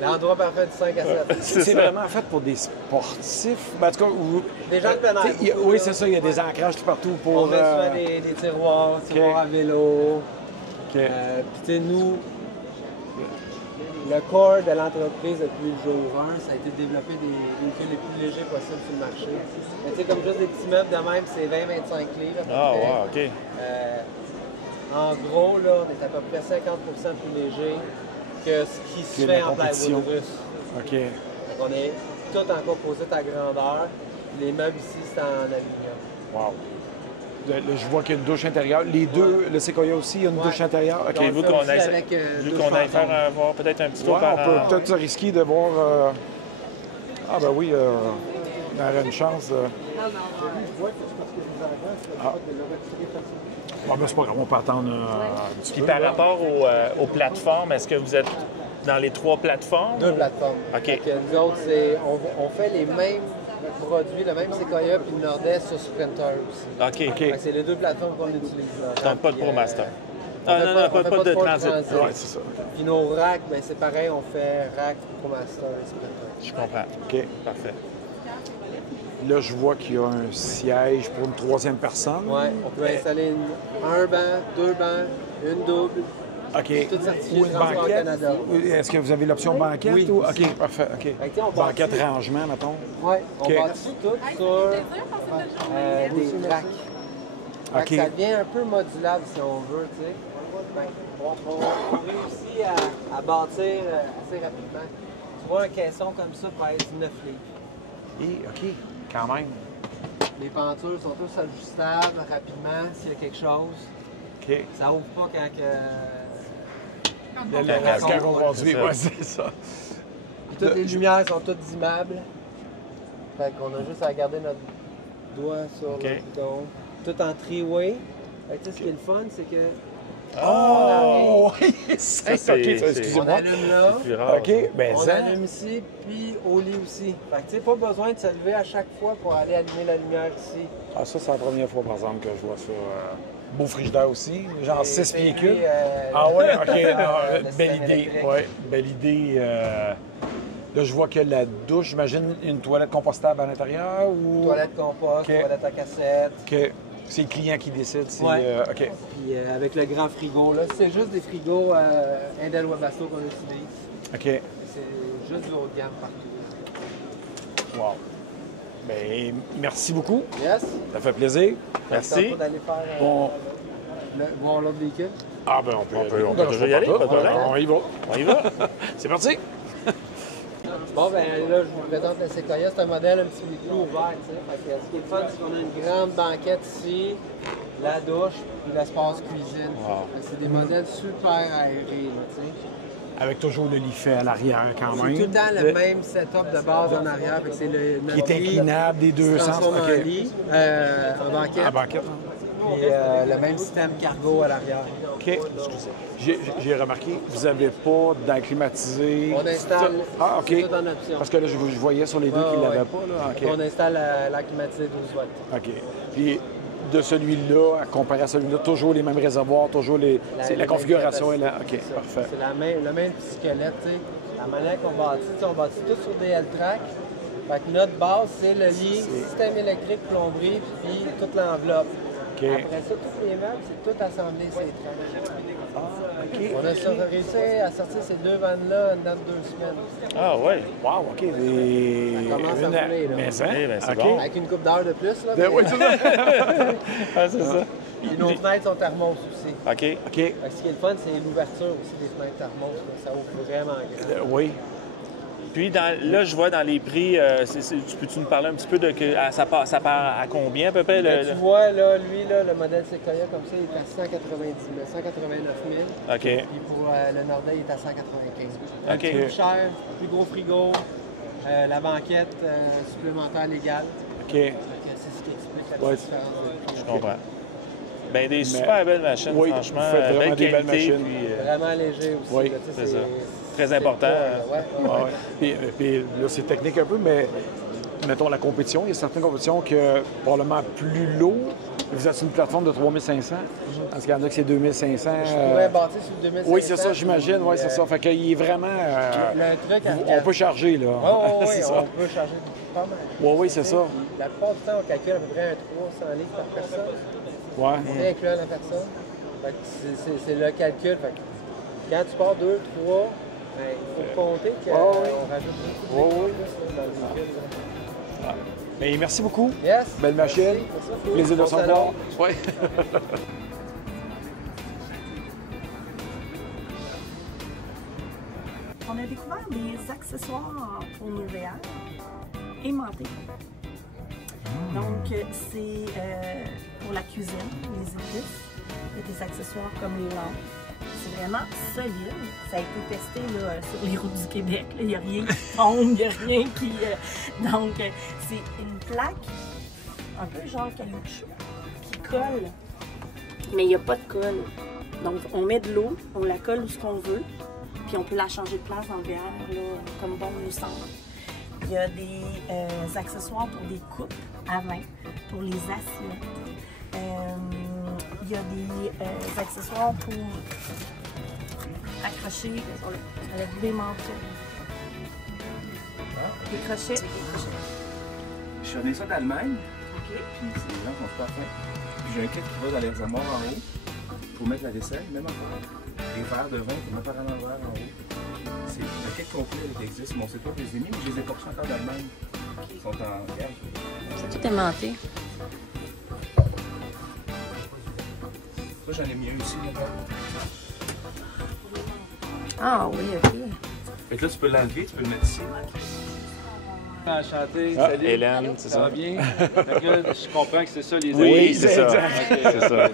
L'endroit parfait du 5 à 7. C'est vraiment fait pour des sportifs. Ben, en tout cas, des gens de plein air. Oui, c'est ça. Il y a des ancrages tout partout pour... On met souvent des tiroirs à vélo. Puis, tu sais, nous, le corps de l'entreprise depuis le jour 1, ça a été de développer des véhicules les plus légers possibles sur le marché. Mais tu sais, comme juste des petits meubles de même, c'est 20-25 livres. Ah, wow, OK. En gros, là, on est à peu près 50 plus léger que ce qui se fait en plywood russe. OK. Donc, on est tout en composite à grandeur. Les meubles ici, c'est en aluminium. Wow. Là, je vois qu'il y a une douche intérieure. Les deux, le Séquoia aussi, il y a une douche intérieure. OK. Vu qu'on aille faire voir peut-être un petit tour par... On peut peut-être se risquer de voir... Ah ben oui, on aurait une chance. Ah, ben c'est pas grave, on peut attendre un petit peu. Puis par rapport aux plateformes, est-ce que vous êtes dans les 3 plateformes? 2 plateformes. OK. Donc, nous autres, on fait les mêmes produits, le même Séquoia puis le Nord-Est sur Sprinter aussi. OK. C'est les 2 plateformes qu'on utilise là. Donc pas de ProMaster. Pas de transit. Oui, c'est ça. Puis nos racks, ben, c'est pareil, on fait rack, ProMaster et Sprinter. Je comprends. OK. Parfait. Là, je vois qu'il y a un siège pour une 3e personne. Oui, on peut installer un banc, 2 bancs, une double. OK. Tout certifié Ou une Transport banquette. Canada. Est-ce que vous avez l'option banquette? Oui. Ou... OK, parfait. OK. Banquette rangement, mettons. Oui, on bâtit tout sur des racks. OK. Ça devient un peu modulable si on veut, tu sais. On réussit à bâtir assez rapidement. Tu vois, un caisson comme ça pèse 9 livres. Et, OK, quand même. Les pentures sont tous ajustables rapidement s'il y a quelque chose. OK. Ça ouvre pas quand on conduit. Oui, c'est ça. Puis toutes les lumières sont toutes dimmables. Fait qu'on a juste à garder notre doigt sur le bouton. Tout en three-way. Fait que, tu sais, ce qui est le fun, c'est que... Oh! Oui! Ça, excusez-moi. On allume là. OK, ben on ça. allume ici, puis au lit aussi. Fait que tu sais, pas besoin de se lever à chaque fois pour aller allumer la lumière ici. Ah, ça, c'est la première fois, par exemple, que je vois ça. Beau frigidaire aussi, genre 6 pieds cubes. Ah ouais, OK. Belle idée. Ouais, belle idée. Là, je vois que la douche, j'imagine, une toilette compostable à l'intérieur ou... Toilette compost, toilette à cassette. OK. C'est le client qui décide. Si, ouais. OK. Puis avec le grand frigo, là, c'est juste des frigos Indel Webasto qu'on utilise. OK. C'est juste du haut de gamme partout. Wow. Bien, merci beaucoup. Yes. Ça fait plaisir. Merci. D'aller faire voir l'autre véhicule. Ah ben on peut toujours y aller, pas de problème. On y va. On y va. C'est parti. Bon, ben là, je vous présente le Séquoia. C'est un modèle un petit peu plus ouvert, tu sais. Fait que ce qui est le fun, c'est qu'on a une grande banquette ici, la douche, puis l'espace cuisine. Wow. C'est des modèles super aérés, là, tu sais. Avec toujours le lit fait à l'arrière quand même. C'est tout le temps le même setup de base en arrière. Fait que c'est le qui est inclinable des deux sens. En lit, en banquette. En banquette. Puis le même système cargo à l'arrière. OK. Excusez. J'ai remarqué, vous n'avez pas d'acclimatisé. On installe. Ah, OK. C'est tout en option. Parce que là, je voyais sur les deux qu'ils ne l'avaient pas. Là. OK. On installe la climatisée 12 volts. OK. Puis de celui-là, comparé à celui-là, toujours les mêmes réservoirs, toujours la configuration est là. OK, parfait. C'est le même petit squelette, tu sais. La manière qu'on bâtit, on bâtit tout sur des L-Track. Fait que notre base, c'est le lit, système électrique, plomberie, puis toute l'enveloppe. Okay. Après ça, tous les meubles, c'est tout assemblé, ces tracks. Okay. On a réussi à sortir ces deux vannes-là dans 2 semaines. Ah ouais. Wow, OK. Ça commence à rouler, là. Mais ça, c'est OK. bon. Avec une coupe d'heure de plus, là. Oui, c'est ça. Ah, c'est ça. Et nos fenêtres sont thermos aussi. OK. OK. Ce qui est le fun, c'est l'ouverture aussi des fenêtres thermos. Là. Ça ouvre vraiment grand. Oui. Puis là, je vois dans les prix, peux-tu nous parler un petit peu de ça part à combien à peu près? Tu vois, là, lui, là, le modèle Sequoia comme ça, il est à 189 000. OK. Puis pour le Nordais, il est à 195 000. OK. Plus cher, plus gros frigo, la banquette supplémentaire légale. OK. C'est ce qui explique la petite différence de prix. Je comprends. Bien, des super belles machines, oui, franchement. Vous faites vraiment des belles machines. Puis, vraiment léger aussi. Oui, c'est ça. Très important. Puis là, c'est technique un peu, mais mettons la compétition. Il y a certaines compétitions que probablement plus lourd. Vous êtes sur une plateforme de 3500. Parce qu'il y en a que c'est 2500. Je pourrais bâtir sur 2500. Oui, c'est ça, j'imagine. Oui, c'est ça. Fait qu'il est vraiment. Le truc on peut charger, là. Oui, on peut charger pas mal. Oui, c'est ça. La plupart du temps, on calcule à peu près un 300 livres par personne. Oui. Incluant la personne. C'est le calcul. Fait que quand tu pars 2, 3, il faut compter qu'on rajoute beaucoup de dans le véhicule. Mais merci beaucoup. Yes. Belle machine. Merci. Plaisir de s'en voir. Oui. On a découvert des accessoires pour nos VR aimantés. Donc, c'est pour la cuisine, les épices. Il y a des accessoires comme les lampes. C'est vraiment solide. Ça a été testé là, sur les routes du Québec. Il n'y a rien qui tombe, il n'y a rien qui... Donc, c'est une plaque, un peu genre caoutchouc, qui colle. Mais il n'y a pas de colle. Donc, on met de l'eau, on la colle où ce qu'on veut, puis on peut la changer de place dans le VR, là, comme bon nous semble. Il y a des accessoires pour des coupes à vin, pour les assiettes. Il y a des accessoires pour accrocher avec des manteaux. Des crochets. Je suis revenu ça d'Allemagne. OK. Puis les gens sont super fins. Puis j'ai un kit qui va dans les armoires en haut pour mettre la vaisselle, même affaire. Les verres de vin pour mettre par en l'envers en haut. C'est le kit complet qui existe. Mon site web, je les ai mis, mais je les ai pas reçus encore d'Allemagne. Ils sont en garde. C'est tout aimanté. Ça, j'en ai mis un aussi, là. Ah oui, OK. Fait que là, tu peux l'enlever, tu peux le mettre ici. Enchanté, Ah, salut. Hélène, c'est ça. Ça va bien? Fait que là, je comprends que c'est ça les Oui, c'est ça. Okay. C'est ça.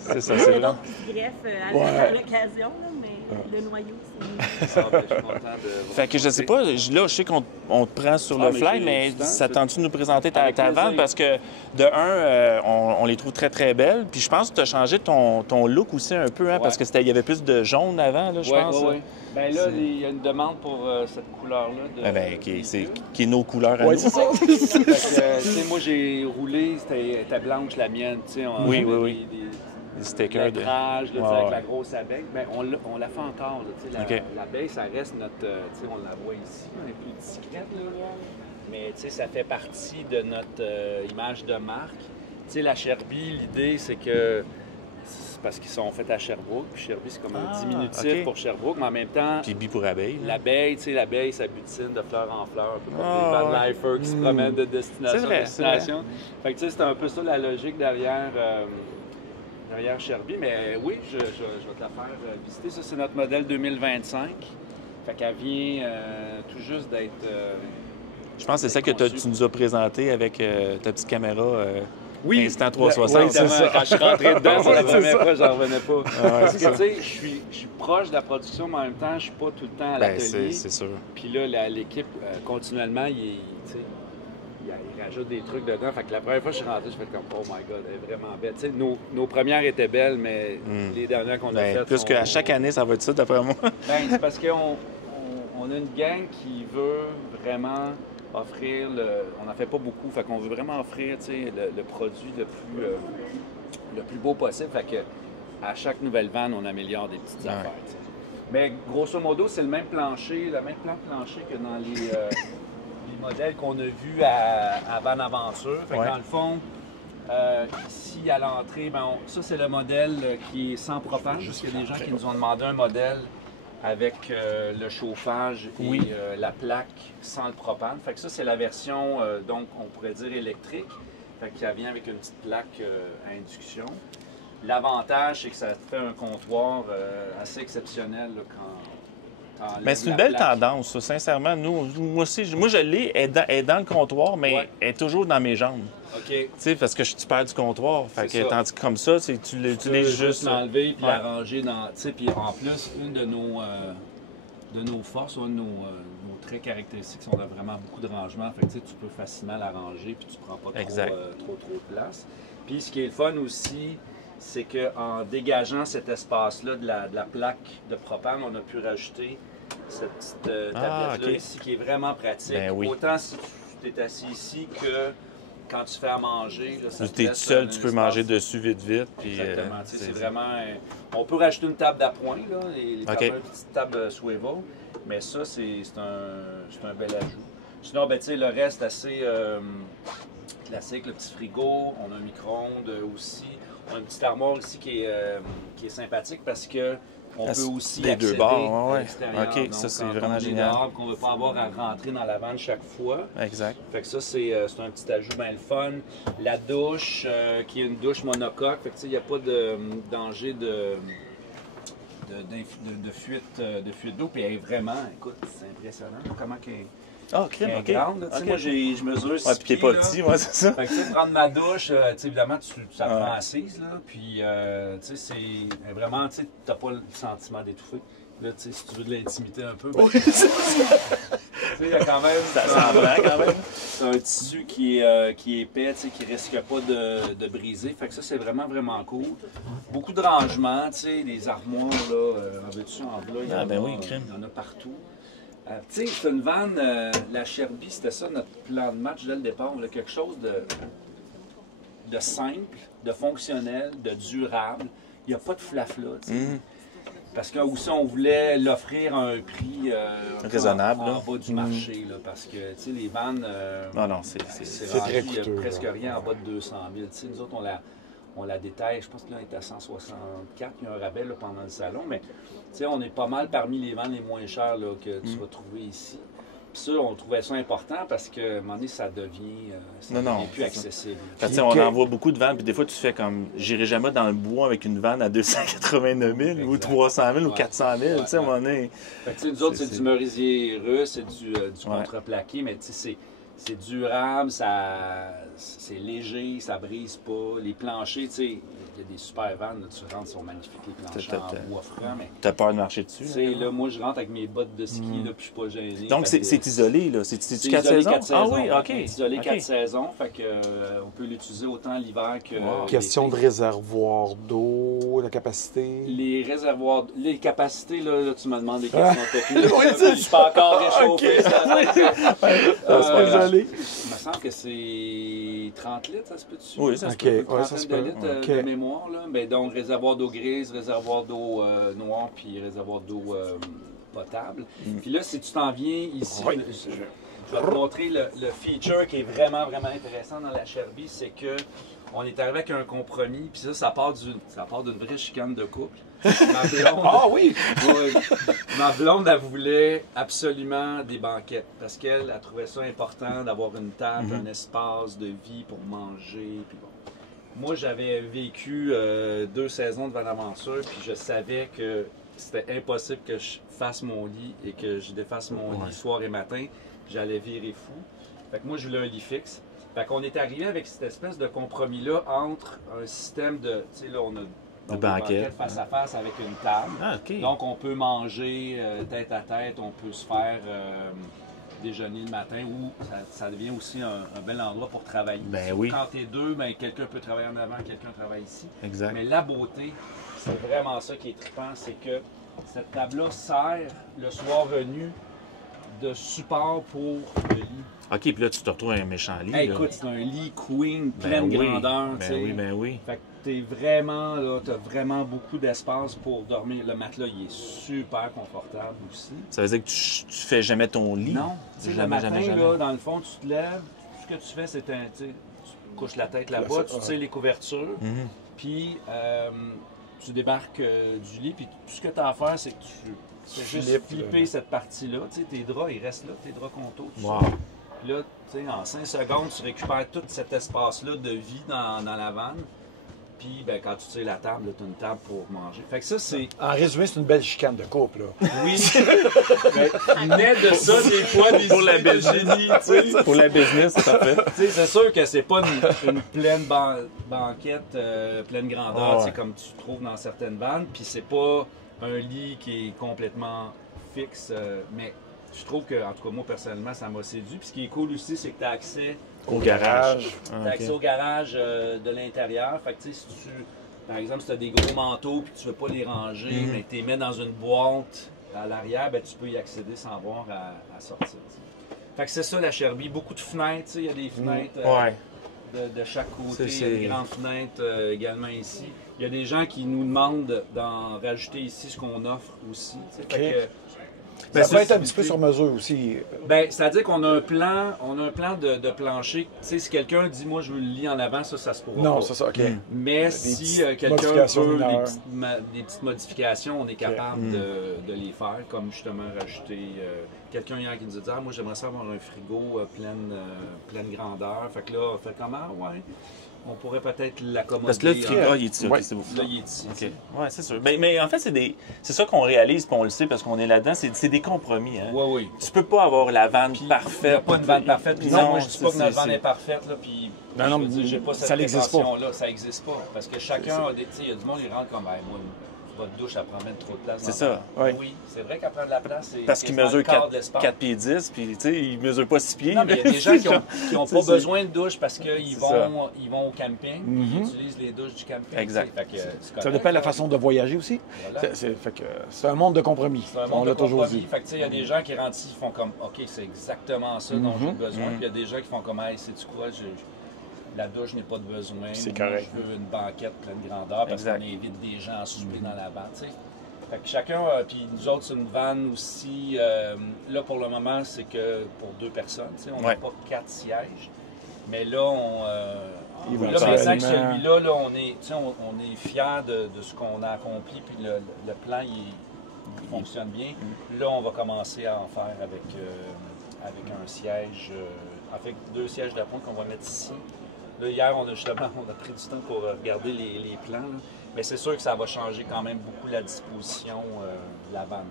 C'est ça, c'est là. Qui greffe à l'occasion, mais le noyau, c'est... Ah, ben, je suis content de vous Fait que je sais pas, là, je sais qu'on te prend sur le fly, mais ça tente-tu de nous présenter ta vanne? Parce que, de un, on les trouve très, très belles. Puis je pense que tu as changé ton look aussi un peu, hein, parce que il y avait plus de jaune avant, là, je pense. Oui. Bien là, il y a une demande pour cette couleur-là. Qui est nos couleurs à nous. C'est ça. Fait que, moi, j'ai roulé, c'était blanche la mienne. Oui. Des stickers avec la grosse abeille. Ben, on la fait encore. L'abeille, ça reste notre... on la voit ici, elle est plus discrète. Là. Mais ça fait partie de notre image de marque. La Sherby, l'idée, c'est que... parce qu'ils sont faits à Sherbrooke. Puis Sherby, c'est comme un diminutif pour Sherbrooke, mais en même temps... Puis bi pour abeille. L'abeille, ça butine de fleur en fleur, un peu comme des van lifers qui se promènent de destination en destination. Fait que c'est un peu ça la logique derrière Sherby. Mais oui, je vais te la faire visiter. Ça, c'est notre modèle 2025. Fait qu'elle vient tout juste d'être... je pense que c'est ça que tu nous as présenté avec ta petite caméra... Oui, Instant 360. Oui, c'est ça. Quand je suis rentré dedans, pour la première fois, j'en revenais pas. Parce que, tu sais, je suis proche de la production, mais en même temps, je suis pas tout le temps à l'atelier. C'est sûr. Puis là, l'équipe, continuellement, il rajoute des trucs dedans. Fait que la première fois que je suis rentré, je fais comme, oh my God, elle est vraiment belle. Tu sais, nos premières étaient belles, mais les dernières qu'on a faites... Plus qu'à chaque année, ça va être ça, d'après moi. C'est parce qu'on a une gang qui veut vraiment... offrir on n'en fait pas beaucoup, fait qu'on veut vraiment offrir le produit le plus beau possible. Fait que à chaque nouvelle vanne, on améliore des petites affaires. T'sais. Mais grosso modo, c'est le même plan de plancher que dans les modèles qu'on a vus à Van Aventure. Fait que dans le fond, ici à l'entrée, ça c'est le modèle qui est sans propane. Juste qu'il y a des gens qui nous ont demandé un modèle avec le chauffage et la plaque sans le propane. Fait que ça, c'est la version, donc, on pourrait dire électrique. Fait qu'elle vient avec une petite plaque à induction. L'avantage, c'est que ça fait un comptoir assez exceptionnel là, quand Mais c'est une belle tendance, ça, sincèrement. Moi aussi, moi je l'ai, elle est dans le comptoir, mais elle est toujours dans mes jambes. OK. Tu sais, parce que tu perds du comptoir. Fait que, tandis que comme ça, tu l'utilises juste. L'enlever puis l'arranger dans. Tu sais, puis en plus, une de nos forces, un de nos traits caractéristiques, c'est qu'on a vraiment beaucoup de rangement. Fait que tu peux facilement l'arranger puis tu prends pas trop de place. Puis ce qui est le fun aussi, c'est qu'en dégageant cet espace-là de la plaque de propane, on a pu rajouter cette petite tablette-là ici qui est vraiment pratique. Ben oui. Autant si tu t'es assis ici que quand tu fais à manger. Tu es tout seul, tu peux manger dessus vite. Puis, exactement. C'est vraiment... on peut rajouter une table d'appoint, les tables, une petite table swivel, mais ça, c'est un bel ajout. Sinon, ben, le reste assez classique, le petit frigo, on a un micro-ondes aussi. On a une petite armoire ici qui est sympathique parce que on peut aussi accéder deux bords, à l'extérieur. OK, donc, ça c'est vraiment génial. Qu'on ne veut pas avoir à rentrer dans la vanne chaque fois. Exact. Fait que ça, c'est un petit ajout bien le fun. La douche, qui est une douche monocoque. Fait que il n'y a pas de danger de fuite d'eau. Puis elle est vraiment, écoute, c'est impressionnant comment qu'elle est. Ah, crème, OK. Grande, moi, je mesure 6 pieds. Puis t'es pas petit, moi, c'est ça. Fait que, prendre ma douche, évidemment, ça prend assise, là. Puis, c'est vraiment, tu n'as pas le sentiment d'étouffer. Là, si tu veux de l'intimité un peu, ben, il y a quand même... Ça sent quand même. C'est un tissu qui est épais, qui risque pas de briser. Fait que ça, c'est vraiment, vraiment cool. Beaucoup de rangements, des armoires, là, en veux-tu, en là, il y en a partout. Tu sais, c'est une vanne, la Sherby, c'était ça notre plan de match dès le départ. On voulait quelque chose de simple, de fonctionnel, de durable. Il n'y a pas de flafla, tu sais. Parce que aussi, on voulait l'offrir à un prix raisonnable, en bas du marché. Là, parce que, tu sais, les vannes, c'est très coûteux. Il n'y a presque rien en bas de 200 000. Tu sais, nous autres, on la détaille, je pense que là, elle est à 164, il y a un rabais là, pendant le salon, mais on est pas mal parmi les vannes les moins chères là, que tu vas trouver ici. Puis ça, on trouvait ça important parce que, à un moment donné, ça devient plus accessible. On en voit beaucoup de vannes, puis des fois, tu fais comme, j'irai jamais dans le bois avec une vanne à 289 000 ou 300 000 ou 400 000, tu sais, à un moment donné. Nous autres, c'est du merisier russe, c'est du contreplaqué, mais c'est durable, c'est léger, ça brise pas. Les planchers, tu sais, il y a des super vannes, là, tu rentres, ils sont magnifiques, les planchers en bois franc. T'as peur de marcher dessus? Là, moi, je rentre avec mes bottes de ski, là, puis je suis pas gêné. Donc, c'est isolé, là? C'est 4 saisons? 4 saisons? Ah oui, OK. C'est isolé 4 saisons, fait que on peut l'utiliser autant l'hiver que... Question de réservoir d'eau, la capacité? Les réservoirs, les capacités, là tu me demandes des questions techniques. Je suis pas encore réchauffé. C'est pas isolé. Il me semble que c'est 30 litres, ça se peut-tu? Oui, ça se peut. De litres de mémoire. Là. Ben, donc, réservoir d'eau grise, réservoir d'eau noire, puis réservoir d'eau potable. Puis là, si tu t'en viens ici, je vais te montrer le feature qui est vraiment, vraiment intéressant dans la Sherby, c'est que on est arrivé avec un compromis, puis ça part d'une vraie chicane de couple. Ma blonde, ah oui! Ma blonde, elle voulait absolument des banquettes parce qu'elle trouvait ça important d'avoir une table, un espace de vie pour manger. Puis bon. Moi, j'avais vécu 2 saisons de Bonaventure, puis je savais que c'était impossible que je fasse mon lit et que je défasse mon lit soir et matin. J'allais virer fou. Fait que moi, je voulais un lit fixe. Fait qu'on est arrivé avec cette espèce de compromis-là entre un système de... Tu sais, là, on a des banquettes face à face avec une table. Donc, on peut manger tête à tête, on peut se faire déjeuner le matin ou ça devient aussi un bel endroit pour travailler. Quand tu es deux, quelqu'un peut travailler en avant, quelqu'un travaille ici. Exact. Mais la beauté, c'est vraiment ça qui est trippant, c'est que cette table-là sert, le soir venu, de support pour le lit. OK, puis là, tu te retrouves avec un méchant lit. Écoute, c'est un lit queen, pleine grandeur. Oui. Fait que t'es vraiment, là, t'as vraiment beaucoup d'espace pour dormir. Le matelas, il est super confortable aussi. Ça veut dire que tu fais jamais ton lit? Non. Le matin, là, dans le fond, tu te lèves, tout ce que tu fais, c'est tu couches la tête là-bas, tu tires les couvertures, puis tu débarques du lit, puis tout ce que tu as à faire, c'est que tu fais juste flipper cette partie-là. Tu sais, tes draps, ils restent là, tes draps conto. Puis là, tu sais, en 5 secondes, tu récupères tout cet espace-là de vie dans la vanne. Puis, ben, quand tu tires la table, tu as une table pour manger. Fait que ça, c'est... En résumé, c'est une belle chicane de couple, là. Oui. Il naît de ça, des fois, des pour la idées de génie, tu sais. Pour la business, c'est parfait. Tu sais, c'est sûr que c'est pas une pleine banquette, pleine grandeur, tu sais, comme tu trouves dans certaines vannes. Puis c'est pas un lit qui est complètement fixe, mais je trouve que, en tout cas, moi, personnellement, ça m'a séduit. Puis ce qui est cool aussi, c'est que tu as accès au garage. Tu as accès au garage de l'intérieur. Fait que, tu sais, si tu, par exemple, si tu as des gros manteaux puis tu veux pas les ranger, mais tu les mets dans une boîte à l'arrière, ben, tu peux y accéder sans avoir à sortir. T'sais. Fait que c'est ça, la Sherby. Beaucoup de fenêtres. Il y a des fenêtres de chaque côté. Il y a des grandes fenêtres également ici. Il y a des gens qui nous demandent d'en rajouter ici ce qu'on offre aussi. Fait que, ça peut être un petit peu sur mesure aussi. Ben, c'est-à-dire qu'on a un plan, de plancher. Tu sais, si quelqu'un dit, moi, je veux le lit en avant, ça se pourra pas. Non, c'est ça, OK. Mais si quelqu'un veut des petites modifications, on est capable de les faire, comme justement rajouter... quelqu'un hier qui nous a dit, moi, j'aimerais ça avoir un frigo pleine grandeur. Fait que là, on fait comment? Ouais. On pourrait peut-être l'accommoder. Parce que là, le frigo, il est ici. Ouais. C'est beau. Là, il est ici. Okay. Oui, c'est sûr. Mais en fait, c'est ça qu'on réalise, puis on le sait parce qu'on est là-dedans, c'est des compromis. Hein? Oui, oui. Tu peux pas avoir la vanne parfaite. Il n'y a pas une vanne parfaite. Puis non, moi, je dis pas que notre vanne est parfaite. Là, puis non, j'ai pas cette prétention-là. Ça n'existe pas. Parce que chacun a des... Il y a du monde qui rentre comme, moi, votre douche, elle prend même trop de place. C'est ça. Oui, c'est vrai qu'elle prend de la place. Parce qu'il mesure 4 pieds 10, puis tu sais, il mesure pas 6 pieds. Non, mais il y a des gens qui n'ont pas besoin de douche parce qu'ils vont au camping, ils utilisent les douches du camping. Exact. Ça dépend de la façon de voyager aussi. Voilà. C'est un monde de compromis. On l'a toujours dit. Fait que, il y a des gens qui rentrent ici, font comme, OK, c'est exactement ça dont j'ai besoin. Puis il y a des gens qui font comme, hey, sais-tu quoi, la douche n'est pas de besoin. C'est correct. Je veux une banquette pleine grandeur parce qu'on invite des gens à souper dans la vanne. Fait que chacun, puis nous autres, c'est une vanne aussi. Là, pour le moment, c'est que pour 2 personnes. On n'a pas 4 sièges. Mais là, maintenant que celui-là, là, on est fiers de ce qu'on a accompli. Puis le plan, il fonctionne bien. Là, on va commencer à en faire avec un siège, avec 2 sièges d'appoint qu'on va mettre ici. Là, hier, on a pris du temps pour regarder les plans. Là. Mais c'est sûr que ça va changer quand même beaucoup la disposition de la vanne.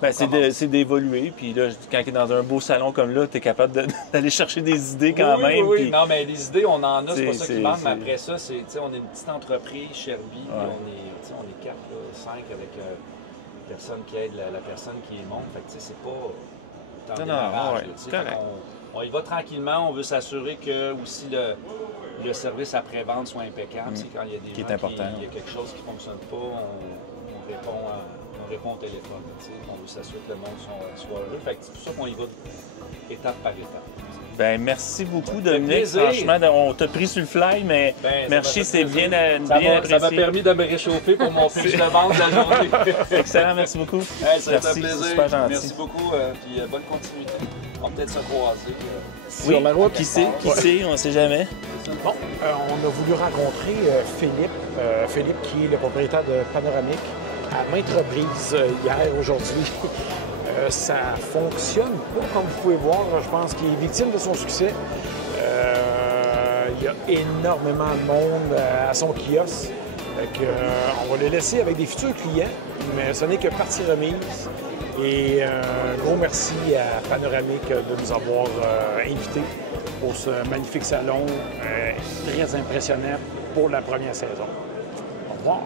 Ben, c'est d'évoluer. Puis là, quand tu es dans un beau salon comme là, tu es capable d'aller chercher des idées quand même. Oui, puis... non, mais les idées, on en a, c'est pas ça qui manque. Mais après ça, on est une petite entreprise, Sherby, puis on est 4, 5 avec personne qui aide la personne qui est monte. Fait que c'est pas dans démarrage. On y va tranquillement, on veut s'assurer que aussi le service après-vente soit impeccable. Quand il y a des gens il y a quelque chose qui ne fonctionne pas, on répond au téléphone. On veut s'assurer que le monde soit heureux. Fait que c'est pour ça qu'on y va étape par étape. Ben, merci beaucoup, Dominique. Franchement, on t'a pris sur le fly, mais merci, c'est bien apprécié. Ça m'a permis de me réchauffer pour mon fiche de vente de la journée. Excellent, merci beaucoup. Ça a fait plaisir. Super gentil. Merci beaucoup, puis bonne continuité. On va peut-être se croiser. Sur la route. Qui sait, on ne sait jamais. Bon, on a voulu rencontrer Philippe. Philippe, qui est le propriétaire de Panoramique, à maintes reprises, hier, aujourd'hui. Ça fonctionne pas, comme vous pouvez voir. Je pense qu'il est victime de son succès. Il y a énormément de monde à son kiosque. On va le laisser avec des futurs clients, mais ce n'est que partie remise. Et un gros merci à Panoramique de nous avoir invités pour ce magnifique salon très impressionnant pour la première saison. Au revoir.